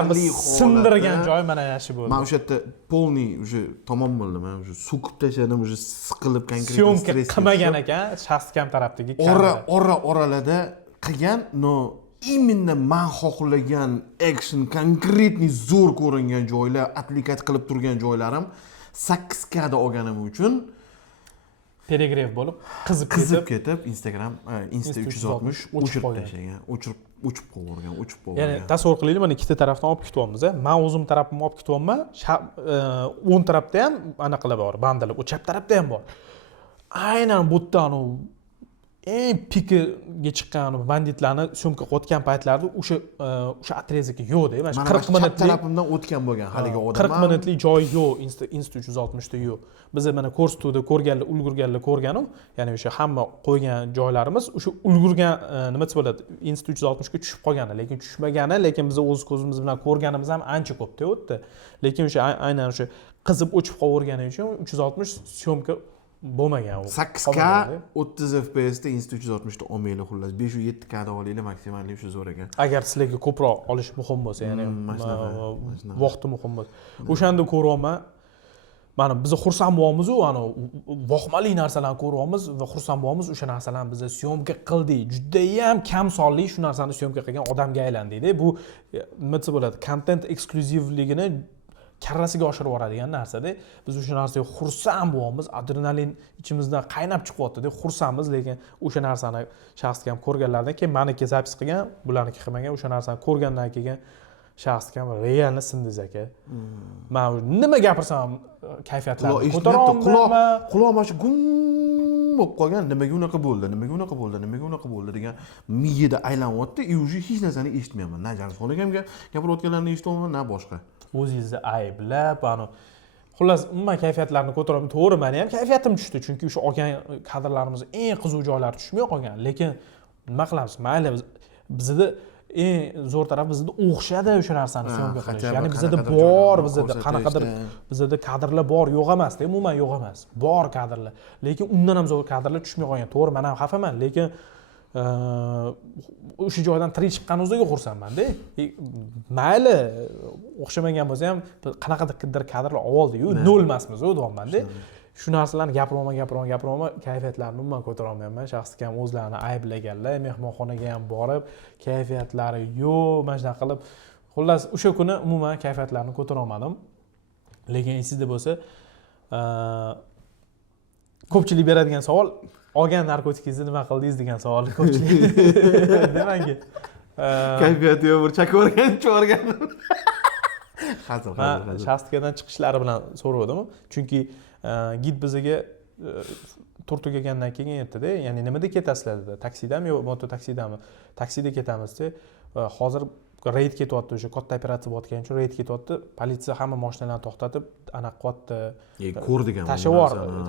sindirgan joy mana shu bo'ldi. Men o'sha yerda polniy уже tamom bo'ldim. Men уже suqib tashladim, уже siqilib konkret syomka qilmagan ekan, shaxsga ham tarafdagi oralarda qilgan, no именно men xohlagan action, konkretniy zo'r ko'ringan joylar, applikat qilib turgan joylarim 8K da olganim uchun peregrev bo'lib, qizib ketib Instagram, Insta 360 o'chirib tashlagan, o'chib qo'ygan. Ya'ni tasavvur qilaylik, mana ikkita tarafdan olib ketyapmiz. Men o'zim tarafimni olib ketyapman. O'ng tarafda ham anaqilar bor, bandalar, chap tarafda ham bor. Aynan bu yerda eng pikiga chiqqan banditlarni syomka qotgan paytlarida o'sha otrezakka yo'qda, mana shu 40 minutlik tarafimdan o'tgan bo'lgan haligi odam. 40 minutlik joy yo'q, Insta 360 da yo'q. Biz mana ko'rsatuvda ko'rganlar, ulgurganlar ko'rgan-ku, ya'ni o'sha hamma qo'ygan joylarimiz o'sha ulgurgan nima desa bo'ladi, Insta 360 ga tushib qolgani, lekin tushmagani, lekin biz o'z ko'zimiz bilan ko'rganimiz ham ancha ko'pda u yerda. Lekin o'sha aynan o'sha qizib o'chib qolavergani uchun 360 syomka bo'lmagan u. 8K 30 FPS da Insta 360 da olmaylar xullas. 5-7K da olinglar maksimalli shu zo'r ekan. Agar sizlarga ko'proq olish muhim bo'lsa, ya'ni vaqti muhim bo'lsa. O'shanda ko'ryapman. Mana biz xursand bo'lamiz-ku, ana voqmali narsalarni ko'ryapmiz va xursand bo'lamiz. O'sha narsalarni biz syomka qildik. Juda ham kam sonli shu narsani syomka qilgan odamga aylandik-da. Bu nima desa bo'ladi? Content ekskluzivligini karrasiga oshirib yuboradigan narsa-da. Biz o'sha narsaga xursand bo'lamiz. Adrenalin ichimizdan qaynab chiqyapti-da. Xursandmiz, lekin o'sha narsani shaxsga ham ko'rganlardan keyin meniki zapis qilgan, bularniki qilmagan, o'sha narsani ko'rgandan keyin shaxsga ham realni sindiz aka. Men nima gapirsam kayfiyatlarni ko'tarolmayman. Quloq mana shu gum bo'lib qolgan, nimaga unaqa bo'ldi, nimaga unaqa bo'ldi, nimaga unaqa bo'ldi degan miyada aylanyapti. Уже hech narsani eshitmayman. Na Jarxon akamga gapirayotganlarni eshityapman, na boshqa. O'zingizni ayblab, xullas umuman kayfiyatlarni ko'tarolmay, to'g'ri, meni ham kayfiyatim tushdi, chunki o'sha olgan kadrlarimiz eng qiziq joylari tushmay qolgan. Lekin nima qilamiz? Mayli, bizda eng zo'r taraf bizda o'xshadi o'sha narsani syomka qilish. Ya'ni bizda bor, bizda qanaqadir bizda kadrlar bor, yo'q emas-da, umuman yo'q emas. Bor kadrlar. Lekin undan ham zo'r kadrlar tushmay qolgan. To'g'ri, men ham xafaman, lekin o'sha joydan tirik chiqqan o'ziga xursandman-da. Mayli, o'xshamagan bo'lsa ham qanaqadir kadrlar oldi-yu, nol emasmiz, deyapman-da. Shu narsalarni gapiraman, kayfiyatlarini umuman ko'tara olmayman. Shaxsga ham o'zlarini ayblaganlar, mehmonxonaga ham borib, kayfiyatlari yo'q, mana shunaqa qilib, xullas o'sha kuni umuman kayfiyatlarini ko'tara olmadim. Lekin esingizda bo'lsa, ko'pchilik beradigan savol, olgan narkotikingizni nima qildingiz degan savol ko'pchilik. Demanki, kayfiyati yo'q, bir chakorgan, chorgan. Hazır. Shastkadan chiqishlari bilan so'radim, chunki gid bizga tur tugagandan keyin aytdi-da, ya'ni nimada ketasizlar dedi. Taksidami yo moto taksidami? Taksida ketamiz-da. Hozir reyd ketyapti, o'sha katta operatsiya bo'layotgan uchun reyd ketyapti. Politsiya hamma mashinalarni to'xtatib, anaqa qilyapti. Ko'rdigan.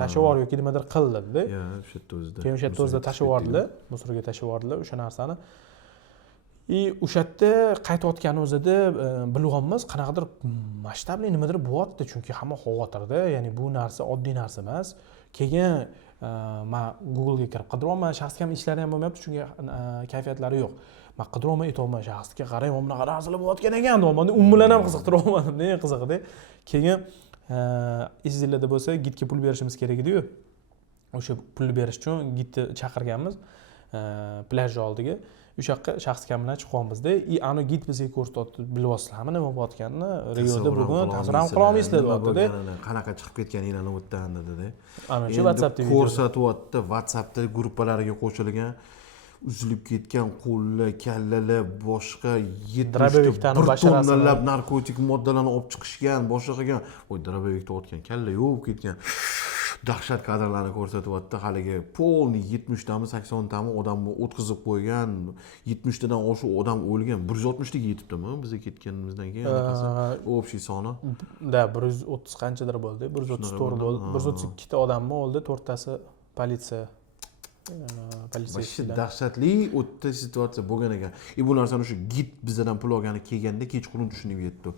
Tashivor yoki nimadir qildi dedi. Ya, o'sha yerda o'zida. Keyin o'sha yerda o'zida tashivordilar, musorga tashivordilar o'sha narsani. O'sha yerda qaytayotgan o'zida bilganmiz, qanaqadir masshtabli nimadir bo'lyapti, chunki hamma xavotirda, ya'ni bu narsa oddiy narsa emas. Keyin men Google ga kirib qidiryapman, shaxsga ham ishlari ham bo'lmayapti, chunki kayfiyatlari yo'q. Men qidiryapman, aytayapman, shaxsga qarang, bunaqa narsalar bo'layotgan ekan, deyapman. U bilan ham qiziqtiryapman, eng qizig'ida. Keyin esingizda bo'lsa, gidga pul berishimiz kerak edi-yu. O'sha pul berish uchun gidni chaqirganmiz plyaj oldiga. O'sha yoqqa shaxsga bilan chiqyapmiz-da. Ani gid bizga ko'rsatdi, bilyapsizlarmi nima bo'layotganini? Rioda bugun tasavvur ham qila olmaysizlar deyapti-da. Qanaqa chiqib ketganinglarni o'tdan dedi-da. Ana shu WhatsAppda video ko'rsatyapti, WhatsAppda guruhlarga qo'shilgan uzilib ketgan qo'llar, kallalar, boshqa 70 tonnalab narkotik moddalarni olib chiqishgan, boshqa qilgan. Voy, Drabovikda o'tgan kalla yo'q ketgan. Dahshat kadrlarni ko'rsatyapti. Haligi polni 70 tami, 80 tami odamni o'tkazib qo'ygan, 70 tadan oshiq odam o'lgan. 160 taga yetibdimi bizga ketganimizdan keyin общий soni? Da 130 qanchadir bo'ldi. 134 bo'ldi. 132 ta odammi o'ldi, 4 tasi politsiya. Politsiya dahshatli o'tda situatsiya bo'lgan ekan. Bu narsani o'sha gid bizdan pul olgani kelganda kechqurun tushunib yetdi.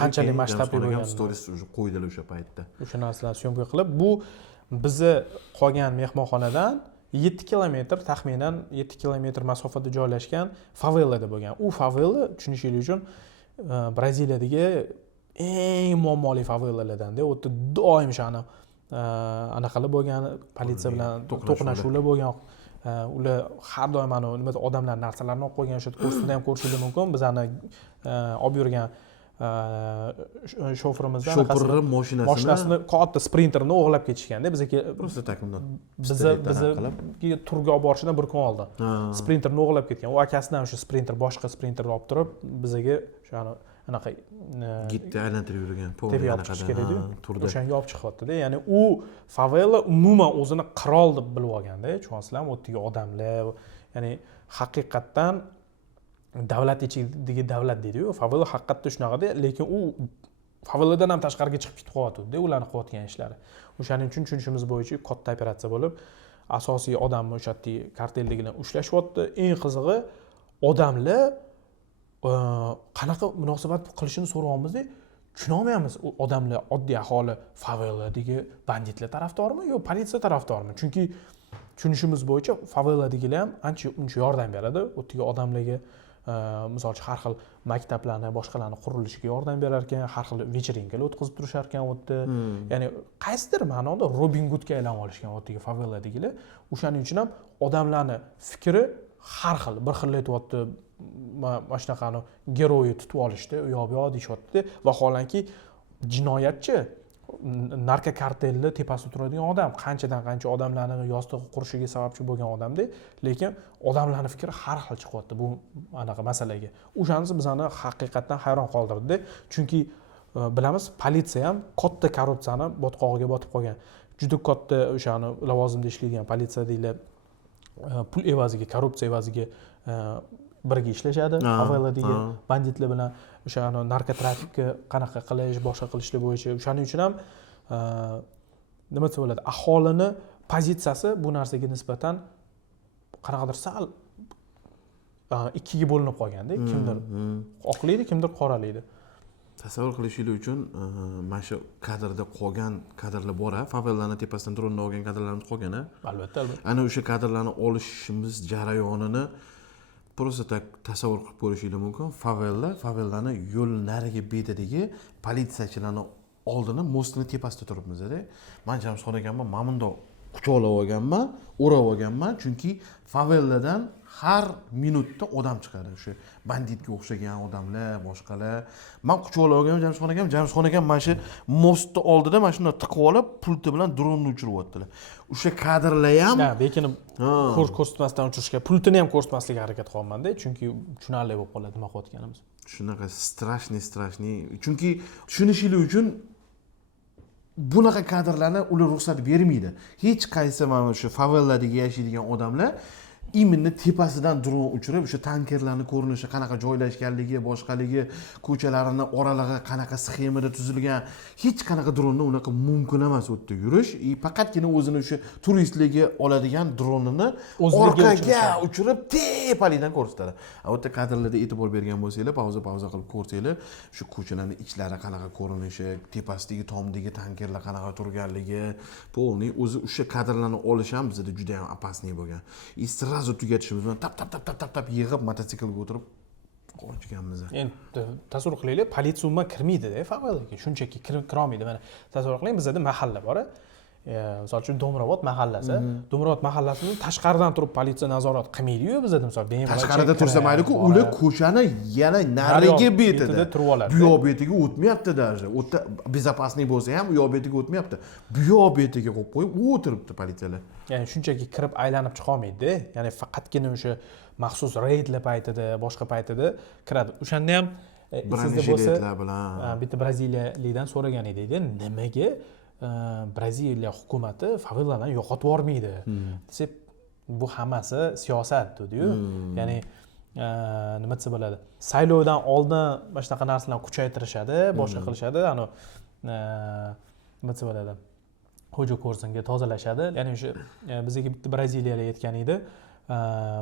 Qanchalik masshtabli bo'lgan stories qo'ydilar o'sha paytda. O'sha narsalarni syomka qilib, bu bizni qolgan mehmonxonadan 7 kilometr, taxminan 7 kilometr masofada joylashgan favelada bo'lgan. U favela, tushunishingiz uchun, Braziliyadagi eng muammoli favelalardan-da. U yerda doim shani anaqalar bo'lgan, politsiya bilan to'qnashuvlar bo'lgan. Ular har doim mana nima odamlar narsalarni olib qo'ygan, o'sha ko'rsatuvda ham ko'rishingiz mumkin. Bizani olib yurgan shoferimizdan mashinasini katta sprinterni o'g'irlab ketishganda, bizga просто так undan bizni turga olib borishidan bir kun oldin sprinterni o'g'irlab ketgan. U akasidan o'sha sprinter, boshqa sprinterni olib turib bizga o'sha anaqa gitda aylantirib yurgan tepa yopib chiqish kerak-ku. turdi. O'shanga olib chiqyapti-da. Ya'ni u favela umuman o'zini qirol deb bilib olganda, tushunyapsizlarmi? U yerdagi odamlar, ya'ni haqiqatdan davlat ichidagi davlat deydi-ku. Favela haqiqatda shunaqada, lekin u faveladan ham tashqariga chiqib ketib qolyapti-da, ularning qilayotgan ishlari. O'shaning uchun tushunishimiz bo'yicha katta operatsiya bo'lib, asosiy odamni o'sha yerdagi karteldagilar ushlashyapti. Eng qizig'i odamlar qanaqa munosabat qilishini so'rayapmiz-da, tushuna olmayapmiz. U odamlar, oddiy aholi faveladagi banditlar tarafdorimi yo politsiya tarafdorimi? Chunki tushunishimiz bo'yicha faveladagilar ham uncha yordam beradi. U yerdagi odamlarga misol uchun har xil maktablarni, boshqalarni qurilishiga yordam berar ekan, har xil vecherinkalar o'tkazib turishar ekan u yerda. Ya'ni qaysidir ma'noda Robin Hoodga aylanib olishgan u yerdagi faveladagilar. O'shaning uchun ham odamlarning fikri har xil, bir xil aytyapti. Mana shunaqani geroyi tutib olishdi, u yoq bu yoq deyishyapti. Vaholanki jinoyatchi narkokartelni tepasida turadigan odam, qanchadan qancha odamlarni yostig'i qurishiga sababchi bo'lgan odamda, lekin odamlarning fikri har xil chiqyapti bu anaqa masalaga. O'shanisi bizani haqiqatdan hayron qoldirdi. Chunki bilamiz, politsiya ham katta korrupsiyani botqog'iga botib qolgan. Juda katta o'shani lavozimda ishlaydigan politsiyadagilar pul evaziga, korrupsiya evaziga birga ishlashadi, faveladagi banditlar bilan o'sha narkotrafikka qanaqa qilish, boshqa qilishlar bo'yicha. O'shaning uchun ham nima desa bo'ladi, aholini pozitsiyasi bu narsaga nisbatan qanaqadir sal ikkiga bo'linib qolganda, kimdir oqlaydi, kimdir qoralaydi. Tasavvur qilishingiz uchun mana shu kadrda qolgan kadrlar bor, favellarning tepasidan drondan olgan kadrlarimiz qolgan. Albatta, albatta. Ana o'sha kadrlarni olishimiz jarayonini просто tak tasavvur qilib ko'rishingiz mumkin. Favellarni yo'l nariga betidagi politsiyachilarning oldini mostning tepasida turibmiz-da. Men ham so'raganman, mana bundoq quchoqlab olganman, o'rab olganman, chunki favelladan har minutda odam chiqadi. O'sha banditga o'xshagan odamlar, boshqalar. Men quchoqlab olganman, Jamshxon akam mana shu mostning oldida mana shunday tiqib olib, pulti bilan dronni uchiryaptilar. O'sha kadrlar ham bekinib ko'rsatmasdan uchirishga, pultini ham ko'rsatmaslikka harakat qilyapman-da, chunki tushunarli bo'lib qoladi nima qilayotganimiz. Shunaqa strashniy. Chunki tushunishingiz uchun bunaqa kadrlarni ular ruxsat bermaydi. Hech qaysi mana shu favelladagi yashaydigan odamlar imminni tepasidan dron uchirib, o'sha tankerlarning ko'rinishi qanaqa joylashganligi, boshqaligi, ko'chalarning oralig'i qanaqa sxemada tuzilgan, hech qanaqa dronni unaqa mumkin emas u yerda yurish. Faqatgina o'zini o'sha turistlarga oladigan dronini orqaga uchirib tepalikdan ko'rsatadi. Bu yerda kadrlarda e'tibor bergan bo'lsanglar, pauza qilib ko'rsanglar, shu ko'chalarning ichlari qanaqa ko'rinishi, tepasidagi tomdagi tankerlar qanaqa turganligi, polniy o'zi o'sha kadrlarni olish ham bizda juda ham opasniy bo'lgan. Sразу tugatishimiz bilan tap yig'ib mototsiklga o'tirib qochganmiz. Endi tasavvur qilaylik, politsiya umuman kirmaydi-da favelaga, shunchaki kira olmaydi. Mana tasavvur qiling, bizda mahalla bor. Misol uchun Do'mrobod mahallasi. Do'mrobod mahallasining tashqaridan turib politsiya nazorat qilmaydi-yu bizda, misol tashqarida tursa mayli-ku, ular ko'chani yana nariga betida turib oladi. Bu yoq betiga o'tmayapti даже. U yerda bezopasniy bo'lsa ham u yoq betiga o'tmayapti. Bu yoq betiga qo'yib qo'yib o'tiribdi politsiyalar. Ya'ni shunchaki kirib aylanib chiqa olmaydi-da. Ya'ni faqatgina o'sha maxsus reydlar paytida, boshqa paytida kiradi. O'shanda ham sizda bo'lsa bilan bitta braziliyalikdan so'ragan edik-da, nimaga Braziliya hukumati favellalarni yo'qotib yormaydi desa, bu hammasi siyosat dedi-yu. Ya'ni nima desa bo'ladi? Saylovdan oldin mana shunaqa narsalarni kuchaytirishadi, boshqa qilishadi, nima desa bo'ladi? Xo'ja ko'rsinga tozalashadi. Ya'ni o'sha bizga bitta braziliyalik aytgan edi,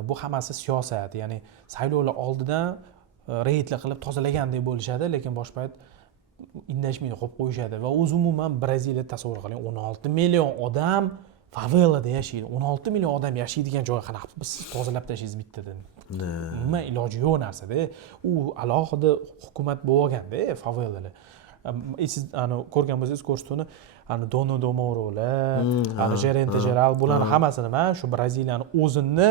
bu hammasi siyosat. Ya'ni saylovlar oldidan reydlar qilib tozalagandek bo'lishadi, lekin boshqa payt indashmaydi, qo'yib qo'yishadi. Va o'zi umuman Braziliya tasavvur qiling, 16 million odam favelada yashaydi. 16 million odam yashaydigan joy qanaqa biz tozalab tashlaysiz bittadan? Umuman iloji yo'q narsa-da. U alohida hukumat bo'lganda favelalar. Siz ko'rgan bo'lsangiz ko'rsatuvni, Dono Domorolar, Gerente Geral, bularning hammasi nima? Shu Braziliyani o'zini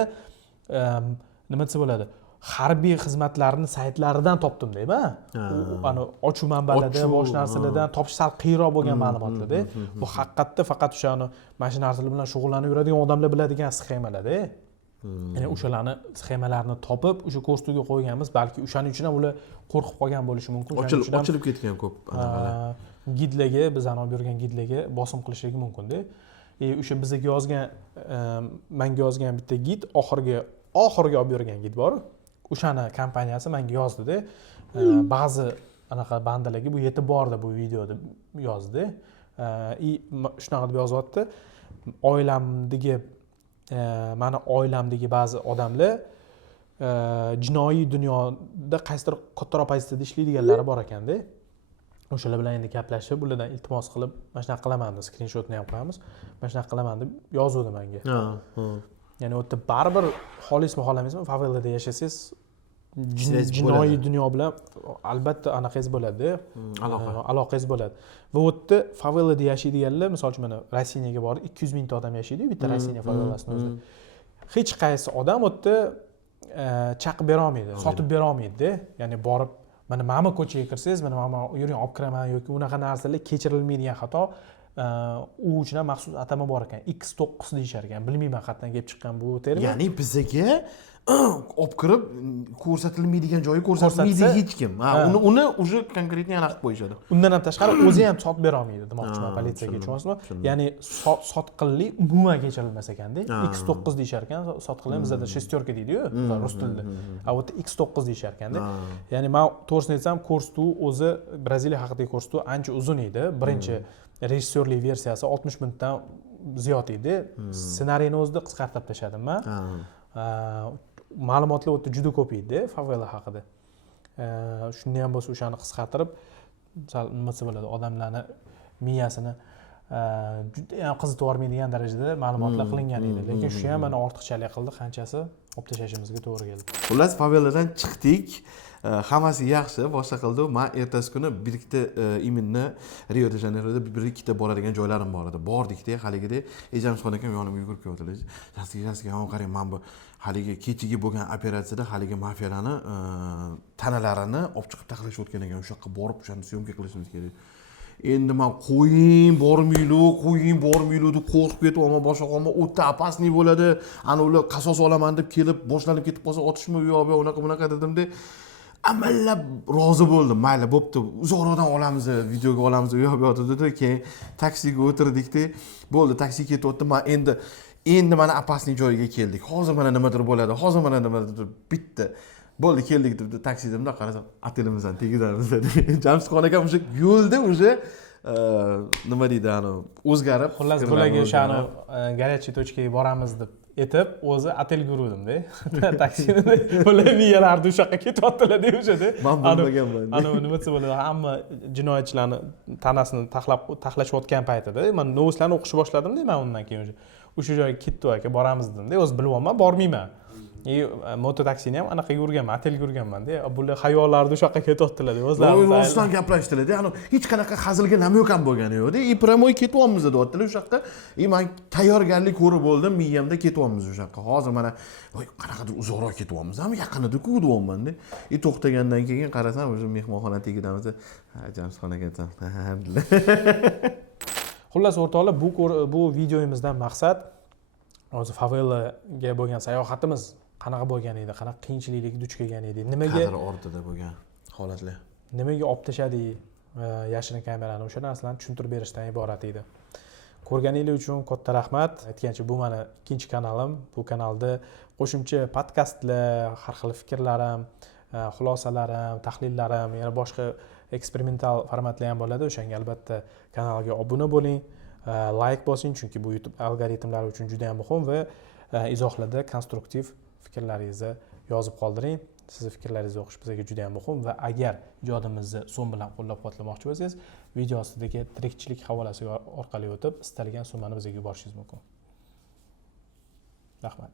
nima desa bo'ladi? Harbiy xizmatlarning saytlaridan topdim-da, ochuv manbalarda, boshqa narsalardan topish sal qiyinroq bo'lgan ma'lumotlarda. Bu haqiqatda faqat o'sha mana shu narsalar bilan shug'ullanib yuradigan odamlar biladigan sxemalar-da. Ya'ni o'shalarni sxemalarni topib o'sha ko'rsatuvga qo'yganmiz, balki o'shaning uchun ham ular qo'rqib qolgan bo'lishi mumkin. ochilib ketgan ko'p anaqalar. Gidlarga, bizani olib yurgan gidlarga bosim qilishligi mumkin-da. O'sha bizga yozgan, menga yozgan bitta gid oxirgi olib yurgan gid bor. O'shani kompaniyasi menga yozdi-da. Ba'zi anaqa bandalarga bu yetib bordi bu videoda yozdi. Shunaqa deb yozyapti. Mani oilamdagi ba'zi odamlar jinoiy dunyoda qaysidir kattaroq pozitsiyada ishlaydiganlari bor ekanda. O'shalar bilan endi gaplashib, ulardan iltimos qilib, mana shunaqa qilaman deb skrinshotni ham qo'yamiz. Mana shunaqa qilaman deb yozuvdi menga. Ya'ni u yerda baribir xolismi, xohlamaysizmi, favelada yashasangiz jinoiy dunyo bilan albatta anaqangiz bo'ladi, aloqangiz bo'ladi. Va u yerda favelada yashaydiganlar, misol uchun mana Rossiyaga borib 200 mingta odam yashaydi, bitta Rossiya favelasida o'zida. Hech qaysi odam u yerda chaqib bera olmaydi, sotib bera olmaydi-da. Ya'ni borib mana ko'chaga kirsangiz, mana yuring olib kiraman yoki unaqa narsalar kechirilmaydigan xato. U uchun ham maxsus atama bor ekan. X9 deyishar ekan. Bilmayman qayerdan kelib chiqqan bu termin. Ya'ni bizga olib kirib ko'rsatilmaydigan joyi ko'rsatmaydi hech kim. Uni o'sha konkretni aniq qilib qo'yishadi. Undan ham tashqari o'zi ham sotib bera olmaydi, demoqchiman politsiyaga, tushunasizmi? Ya'ni sotqinlik umuman kechirilmas ekanda. X9 deyishar ekan, sotqinlik bizda shesтерка deydi-yu, rus tilida. A u yerda X9 deyishar ekanda. Ya'ni men to'g'risini aytsam, ko'rsatuv o'zi Braziliya haqidagi ko'rsatuv ancha uzun edi. Birinchi rejissyorlik versiyasi 60 minutdan ziyod edi. Ssenariyni o'zida qisqartirib tashladim men. Ma'lumotlar o'ta juda ko'p edi favela haqida. Shunday ham bo'lsa o'shani qisqartirib, nimasi bo'ladi, odamlarni miyasini juda ham qizitib yubormaydigan darajada ma'lumotlar qilingan edi. Lekin shu ham mana ortiqchalik qildi, qanchasi olib tashlashimizga to'g'ri keldi. Xullas, faveladan chiqdik. Hammasi yaxshi, boshqa qildi. Men ertasi kuni bir ikkita iminni Rio de Janeyroda bir ikkita boradigan joylarim bor edi. Bordik-da, haligidek Ejamxon akam yonimga yugurib keldilar. Jastiga qarang, men bu haligi kechigi bo'lgan operatsiyada haligi mafiyalarni tanalarini olib chiqib taqlashayotgan ekan. O'sha yoqqa borib, o'shani syomka qilishimiz kerak. Endi men qo'ying bormaydi deb qo'rqib ketyapman, boshqa qolma, o'ta opasniy bo'ladi. Ana ular qasos olaman deb kelib, boshlanib ketib qolsa, otishma u yo'q, unaqa dedim-da. Amallab rozi bo'ldim. Mayli, bo'pti. Uzoqroqdan olamiz, videoga olamiz, u yo'q dedi. Keyin taksiga o'tirdik-da. Bo'ldi, taksi ketyapti. Men endi mana opasniy joyga keldik. Hozir mana nimadir bo'ladi. Bitta bo'ldi, keldik deb taksidamda qarasam, atelimizdan tegizamiz dedi. Jamshidxon akam o'sha yo'lda o'sha nima deydi, o'zgarib, xullas bularga o'shani горячий точкаga boramiz deb etib, o'zi otelga urdim-da. Taksini bular miyalarni o'sha yoqqa ketyaptilar deb o'shada. Men bilmaganman. Ana nimasi bo'ladi, hamma jinoyatchilarni tanasini taxlashayotgan paytida men novostlarni o'qishni boshladim-da, men undan keyin o'sha joyga ketdi aka, boramiz dedim-da. O'zi bilyapman, bormayman. Moto taksini ham anaqa yurganman, otelga yurganman-da. Bular xayollarida o'sha yoqqa ketyaptilar deb o'zlari. Rostdan gaplashdilar-da. Hech qanaqa hazilga nima yo'q ham bo'lgani yo'q-da. Promoy ketyapmiz deyaptilar o'sha yoqqa. Men tayyorgarlik ko'rib bo'ldim, miyamda ketyapmiz o'sha yoqqa. Hozir mana qanaqadir uzoqroq ketyapmiz, ham yaqinida-ku deyapman-da. To'xtagandan keyin qarasam, o'sha mehmonxona tagidamiz. Jamshidxon aka dedilar. Xullas o'rtoqlar, bu videoyimizdan maqsad o'zi favelaga bo'lgan sayohatimiz qanaqa bo'lgan edi, qanaqa qiyinchiliklarga duch kelgan edi, nimaga qadar ortida bo'lgan holatlar, nimaga olib tashladik yashirin kamerani, o'sha narsalarni tushuntirib berishdan iborat edi. Ko'rganingiz uchun katta rahmat. Aytgancha, bu meni ikkinchi kanalim. Bu kanalda qo'shimcha podkastlar, har xil fikrlarim, xulosalarim, tahlillarim, yana boshqa eksperimental formatlar ham bo'ladi. O'shanga albatta kanalga obuna bo'ling, like bosing, chunki bu YouTube algoritmlari uchun juda ham muhim va izohlarda konstruktiv fikrlaringizni yozib qoldiring. Sizning fikrlaringizni o'qish bizga juda ham muhim va agar ijodimizni so'm bilan qo'llab-quvvatlamoqchi bo'lsangiz, video ostidagi tirikchilik havolasi orqali o'tib, istalgan summani bizga yuborishingiz mumkin. Rahmat.